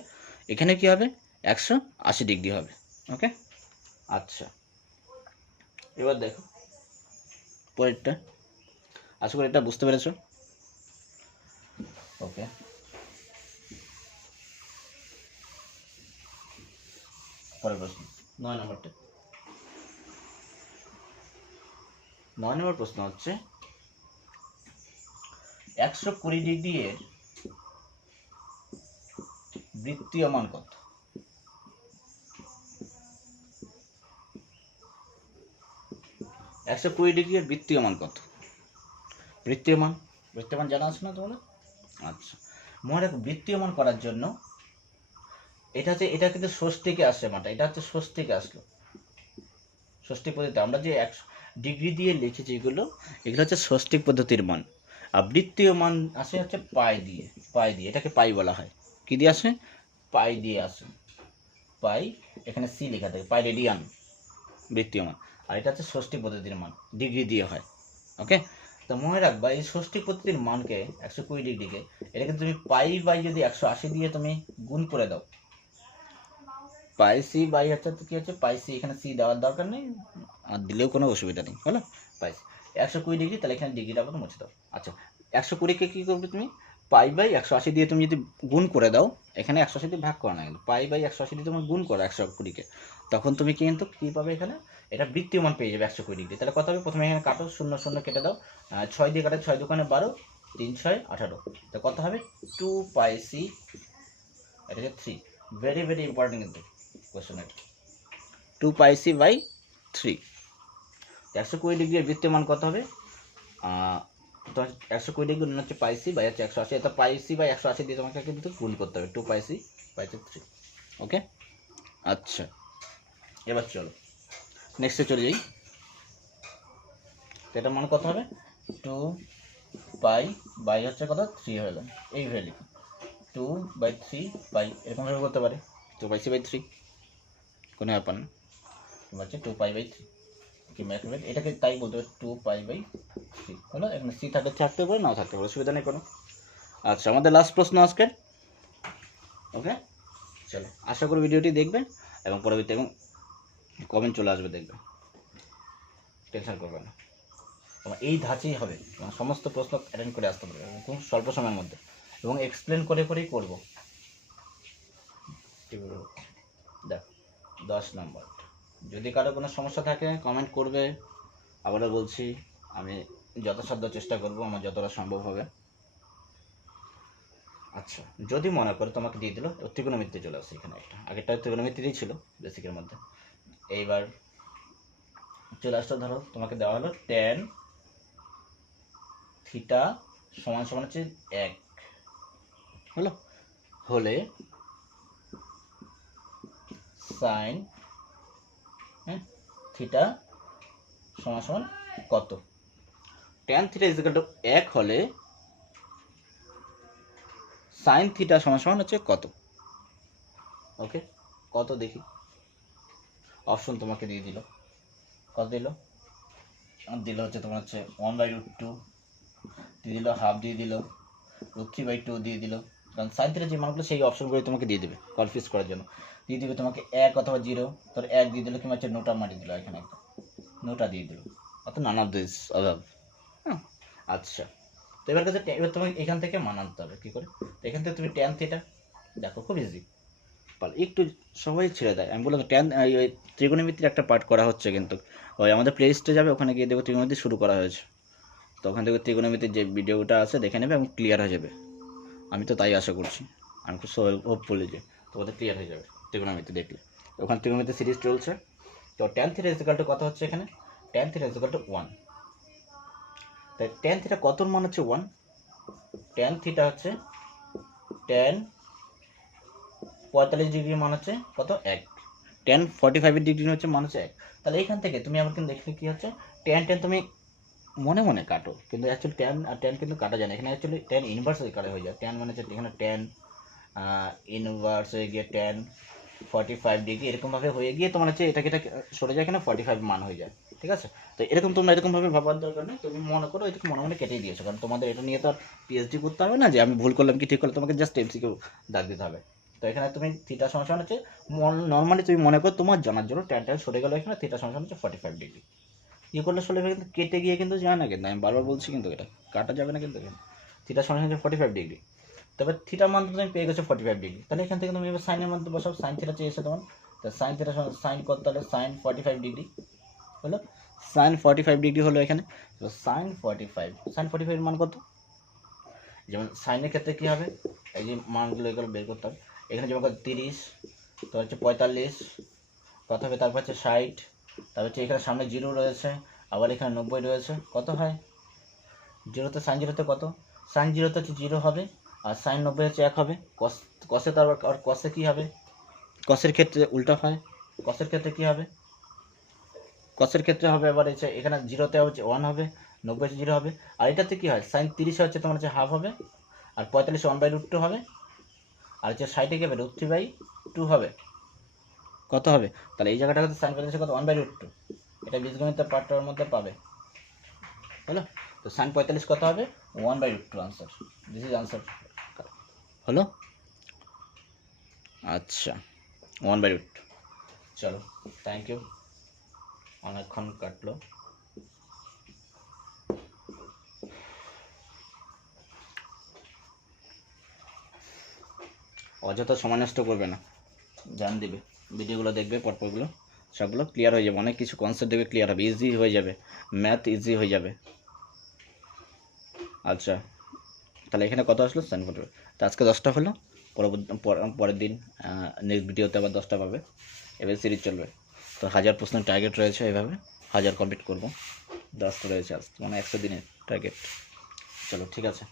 এখানে কি হবে 180 ডিগ্রি হবে। ওকে, আচ্ছা এবার দেখো পরেরটা, আশা করি এটা বুঝতে পেরেছো। ওকে, পরের প্রশ্ন 9 নম্বরটা। 9 নম্বর প্রশ্ন হচ্ছে 120 ডিগ্রি এর বৃত্তীয় মান কত। 120 ডিগ্রি এর বৃত্তীয় মান কত। বৃত্তীয় মান জানা আছে না তোমাদের? আচ্ছা, মনে রাখো বৃত্তীয় মান করার জন্য এটা কিন্তু ষষ্ঠীকে আসছে মানটা, এটা হচ্ছে ষষ্ঠীকে আসলো, ষষ্ঠিক পদ্ধতি। আমরা যে 100 ডিগ্রি দিয়ে লিখেছি এগুলো হচ্ছে ষষ্ঠিক পদ্ধতির মান। আর বৃত্তীয় মান আসে হচ্ছে পাই দিয়ে, এটাকে পাই বলা হয়। কি দিয়ে আসে, পাই দিয়ে আসে, পাই এখানে C লেখা থাকে, পাই রেডিয়ান বৃত্তীয় মান। আর এটা হচ্ছে ষষ্ঠিক পদ্ধতির মান, ডিগ্রি দিয়ে হয়। ওকে, তো মনে রাখবা এই ষষ্ঠিক পদ্ধতির মানকে 120 ডিগ্রিকে এটাকে তুমি পাই বাই যদি 180 দিয়ে তুমি গুণ করে দাও, পাই C বাই হচ্ছে কি হচ্ছে পাই C, এখানে C দেওয়ার দরকার নেই আর দিলেও কোনো অসুবিধা নেই, হলো। পাই 120 ডিগ্রি, তাহলে এখানে ডিগ্রিটা আবার মুছে দাও। আচ্ছা 120কে কী করবে তুমি, পাই বাই 180 দিয়ে তুমি যদি গুণ করে দাও, এখানে 180 দিয়ে ভাগ করা না, কিন্তু পাই বাই 180 দিয়ে তুমি গুণ করো 120কে, তখন তুমি কিন্তু কী পাবে, এখানে এটা বৃত্তীয় মান পেয়ে যাবে 120 ডিগ্রি। তাহলে কত হবে, প্রথমে এখানে কাটো, 0 0 কেটে দাও, 6 দিয়ে কাটো, 6 দোকানে 12, 3 6 18, তো কত হবে 2 পাই C, এটা হচ্ছে 3। ভেরি ভেরি ইম্পর্টেন্ট কিন্তু কোয়েশ্চেন এটা, 2 পাই C বাই 3। 120 ডিগ্রির বৃত্তীয় মান কত হবে, তো 120 গুণ হচ্ছে পাই সি বাই হচ্ছে 180, এটা পাই সি বাই 180 দিয়ে তোমাকে কিন্তু গুণ করতে হবে, 2 পাই সি বাই 3। ওকে, আচ্ছা এবার চলো নেক্সটে চলে যাই। তো এটার মান কত হবে, 2 পাই বাই হচ্ছে কত 3 হলো, এই ভ্যালু 2 বাই 3 পাই, এরকমভাবে করতে পারে 2 পাই সি বাই 3, কোনো ব্যাপার না, হচ্ছে 2 পাই বাই 3 কি ম্যাথমেট, এটাকে তাই বলতে হবে 2 পাই বাই 3 হলো। এখানে সি থাকতে পারে নাও থাকতে পারে, অসুবিধা নেই কোনো। আচ্ছা আমাদের লাস্ট প্রশ্ন আজকের। ওকে চলো, আশা করি ভিডিওটি দেখবে এবং পরবর্তী এবং কমেন্ট চলে আসবে, দেখবে, টেনশন করবে না। তোমার এই ধাঁচেই হবে, সমস্ত প্রশ্ন অ্যাটেন্ড করে আসতে পারবে খুব স্বল্প সময়ের মধ্যে, এবং এক্সপ্লেন করে করেই করবো। দেখ 10 নম্বর, যদি কারো কোনো সমস্যা থাকে কমেন্ট করবে, আবারও বলছি আমি যথাসাধ্য চেষ্টা করব আমার যতটা সম্ভব হবে। আচ্ছা যদি মনে করো তোমাকে দিয়ে দিল ত্রিকোণমিতি, চলে আসছে এখানে একটা, আগেরটা ত্রিকোণমিতিই ছিল বেসিকের মধ্যে, এইবার চলে আসতে ধরো তোমাকে দেওয়া হলো ট্যান থিটা সমান সমান হচ্ছে 1 হলো, হলে সাইন থিটা সমান সমান কত। Tan theta is equal two 1 হলে সাইন থিটা সমান সমান হচ্ছে কত। ওকে কত দেখি, অপশন তোমাকে দিয়ে দিল, কত দিল, দিল হচ্ছে তোমার হচ্ছে 1/√2 দিয়ে দিল, হাফ দিয়ে দিল, √3/2 দিয়ে দিল, কারণ সাইন থিটার যে মানগুলো সেই অপশনগুলো তোমাকে দিয়ে দেবে কনফিউজ করার জন্য, দিয়ে দেবে তোমাকে 1 অথবা 0, তোর 1 দিয়ে দিল, কিংবা হচ্ছে নোটা মারি দিল, এখানে একটা নোটা দিয়ে দিল, অত নান অফ দিস অভাব। হ্যাঁ আচ্ছা, তো এবার কাছে এবার তুমি এখান থেকে মান আনতে হবে কী করে, তো এখান থেকে তুমি ট্যান থিটা দেখো, খুব ইজি, একটু সবাই ছেড়ে দেয়, আমি বললাম ট্যান ওই ত্রিকোণমিতির একটা পার্ট করা হচ্ছে, কিন্তু ওই আমাদের প্লে লিস্টে যাবে, ওখানে গিয়ে দেখো ত্রিকোণমিতি শুরু করা হয়েছে, তো ওখান থেকে ত্রিকোণমিতির যে ভিডিওটা আছে দেখে নেবে এবং ক্লিয়ার হয়ে যাবে, আমি তো তাই আশা করছি, আমি খুব হোপফুলি যে তোমাদের ক্লিয়ার হয়ে যাবে ত্রিকোণমিতি দেখলে। ওখানে ত্রিকোণমিতি সিরিজ চলছে, তো tan theta is equal to কত হচ্ছে এখানে, tan theta is equal two 1, তাই ট্যান থিটা কত মান হচ্ছে 1, ট্যান থিটা হচ্ছে ট্যান 45 ডিগ্রি মান হচ্ছে কত 1, ট্যান 45 ডিগ্রি হচ্ছে মান হচ্ছে 1, তাহলে এখান থেকে তুমি আবার কিন্তু দেখলে কী হচ্ছে, ট্যান ট্যান তুমি মনে মনে কাটো, কিন্তু অ্যাকচুয়ালি ট্যান আর ট্যান কিন্তু কাটা যায় না, এখানে অ্যাকচুয়ালি ট্যান ইনভার্স কাটা হয়ে যায়, ট্যান মানে হচ্ছে এখানে ট্যান ইনভার্স হয়ে গিয়ে ট্যান 45 ডিগ্রি এরকমভাবে হয়ে গিয়ে তোমার হচ্ছে এটাকে এটা সরে যায়, এখানে 45 মান হয়ে যায়, ঠিক আছে। তো এরকম তোমরা এরকমভাবে ভাবার দরকার নেই, তুমি মনে করো এটাকে মনে মনে কেটেই দিয়েছো, কারণ তোমাদের এটা নিয়ে তো আর পিএইচডি করতে হবে না যে আমি ভুল করলাম কি ঠিক করলাম, তোমাকে জাস্ট এমসিকিউ দাগ দিতে হবে। তো এখানে তুমি থিটা সমান হচ্ছে নর্মালি তুমি মনে করো তোমার জানার জন্য ট্যান ট্যান সরে গেলো, এখানে থিটা সমান হচ্ছে 45 ডিগ্রি, ইয়ে করলে সরে কিন্তু কেটে গিয়ে কিন্তু যায় না, কিন্তু আমি বারবার বলছি কিন্তু এটা কাটা যাবে না, কিন্তু এখানে থিটা সমান হচ্ছে 45 ডিগ্রি, তবে থিটার মান তুমি পেয়ে গেছো 45 ডিগ্রি, তাহলে এখান থেকে তুমি এবার সাইনের মধ্যে বসাও, সাইন থিটা চেয়েছে তোমার, তো সাইন থিটা সাইন কত, তাহলে সাইন 45 ডিগ্রি হলো, সাইন 45 ডিগ্রি হলো এখানে, তো সাইন 45 এর মান কত, যেমন সাইনের ক্ষেত্রে কী হবে, এই যে মানগুলো এগুলো বের করতে হবে, এখানে যেমন 30, তো হচ্ছে 45 কত হবে, তারপর হচ্ছে 60, তারপর হচ্ছে এখানে সামনে 0 রয়েছে, আবার এখানে 90 রয়েছে, কত হয়, জিরোতে সাইন জিরোতে কত, সাইন জিরোতে হচ্ছে 0 হবে, আর সাইন 90 হচ্ছে 1 হবে, কসে তারপর আর কসে কী হবে, কসের ক্ষেত্রে উল্টা হয়, কসের ক্ষেত্রে কী হবে, কসের ক্ষেত্রে হবে আবার হচ্ছে এখানে 0তে হচ্ছে 1 হবে, 90 হচ্ছে 0 হবে, আর এটাতে কী হয়, সাইন 30 হচ্ছে তোমার হচ্ছে হাফ হবে, আর 45 1/√2 হবে, আর হচ্ছে 60 কী হবে, √3/2 হবে, কত হবে, তাহলে এই জায়গাটা হচ্ছে সাইন 45 কত 1/√2, এটা বীজগণিতের পার্টটার মধ্যে পাবে, হলো, তো সাইন 45 কত হবে 1/√2, আনসার, দিস ইজ আনসার, হলো। আচ্ছা 1/√2, চলো থ্যাংক ইউ, অনেকক্ষণ কাটলো। অযথা সময় নষ্ট করবে না, ধ্যান দিবে, ভিডিওগুলো দেখবে, পরপরগুলো সবগুলো ক্লিয়ার হয়ে যাবে, অনেক কিছু কনসেপ্ট দেখবে ক্লিয়ার হবে, ইজি হয়ে যাবে, ম্যাথ ইজি হয়ে যাবে। আচ্ছা তাহলে এখানে কত আসলো সাইন 45, তো আজকে 10টা হলো, পরের দিন নেক্সট ভিডিওতে আবার 10টা পাবে, এবার সিরিজ চলবে, তো 1000 প্রশ্নের টার্গেট রয়েছে, এভাবে 1000 কমপ্লিট করবো, 10টা রয়েছে আজ মানে 100 দিনের টার্গেট, চলো ঠিক আছে।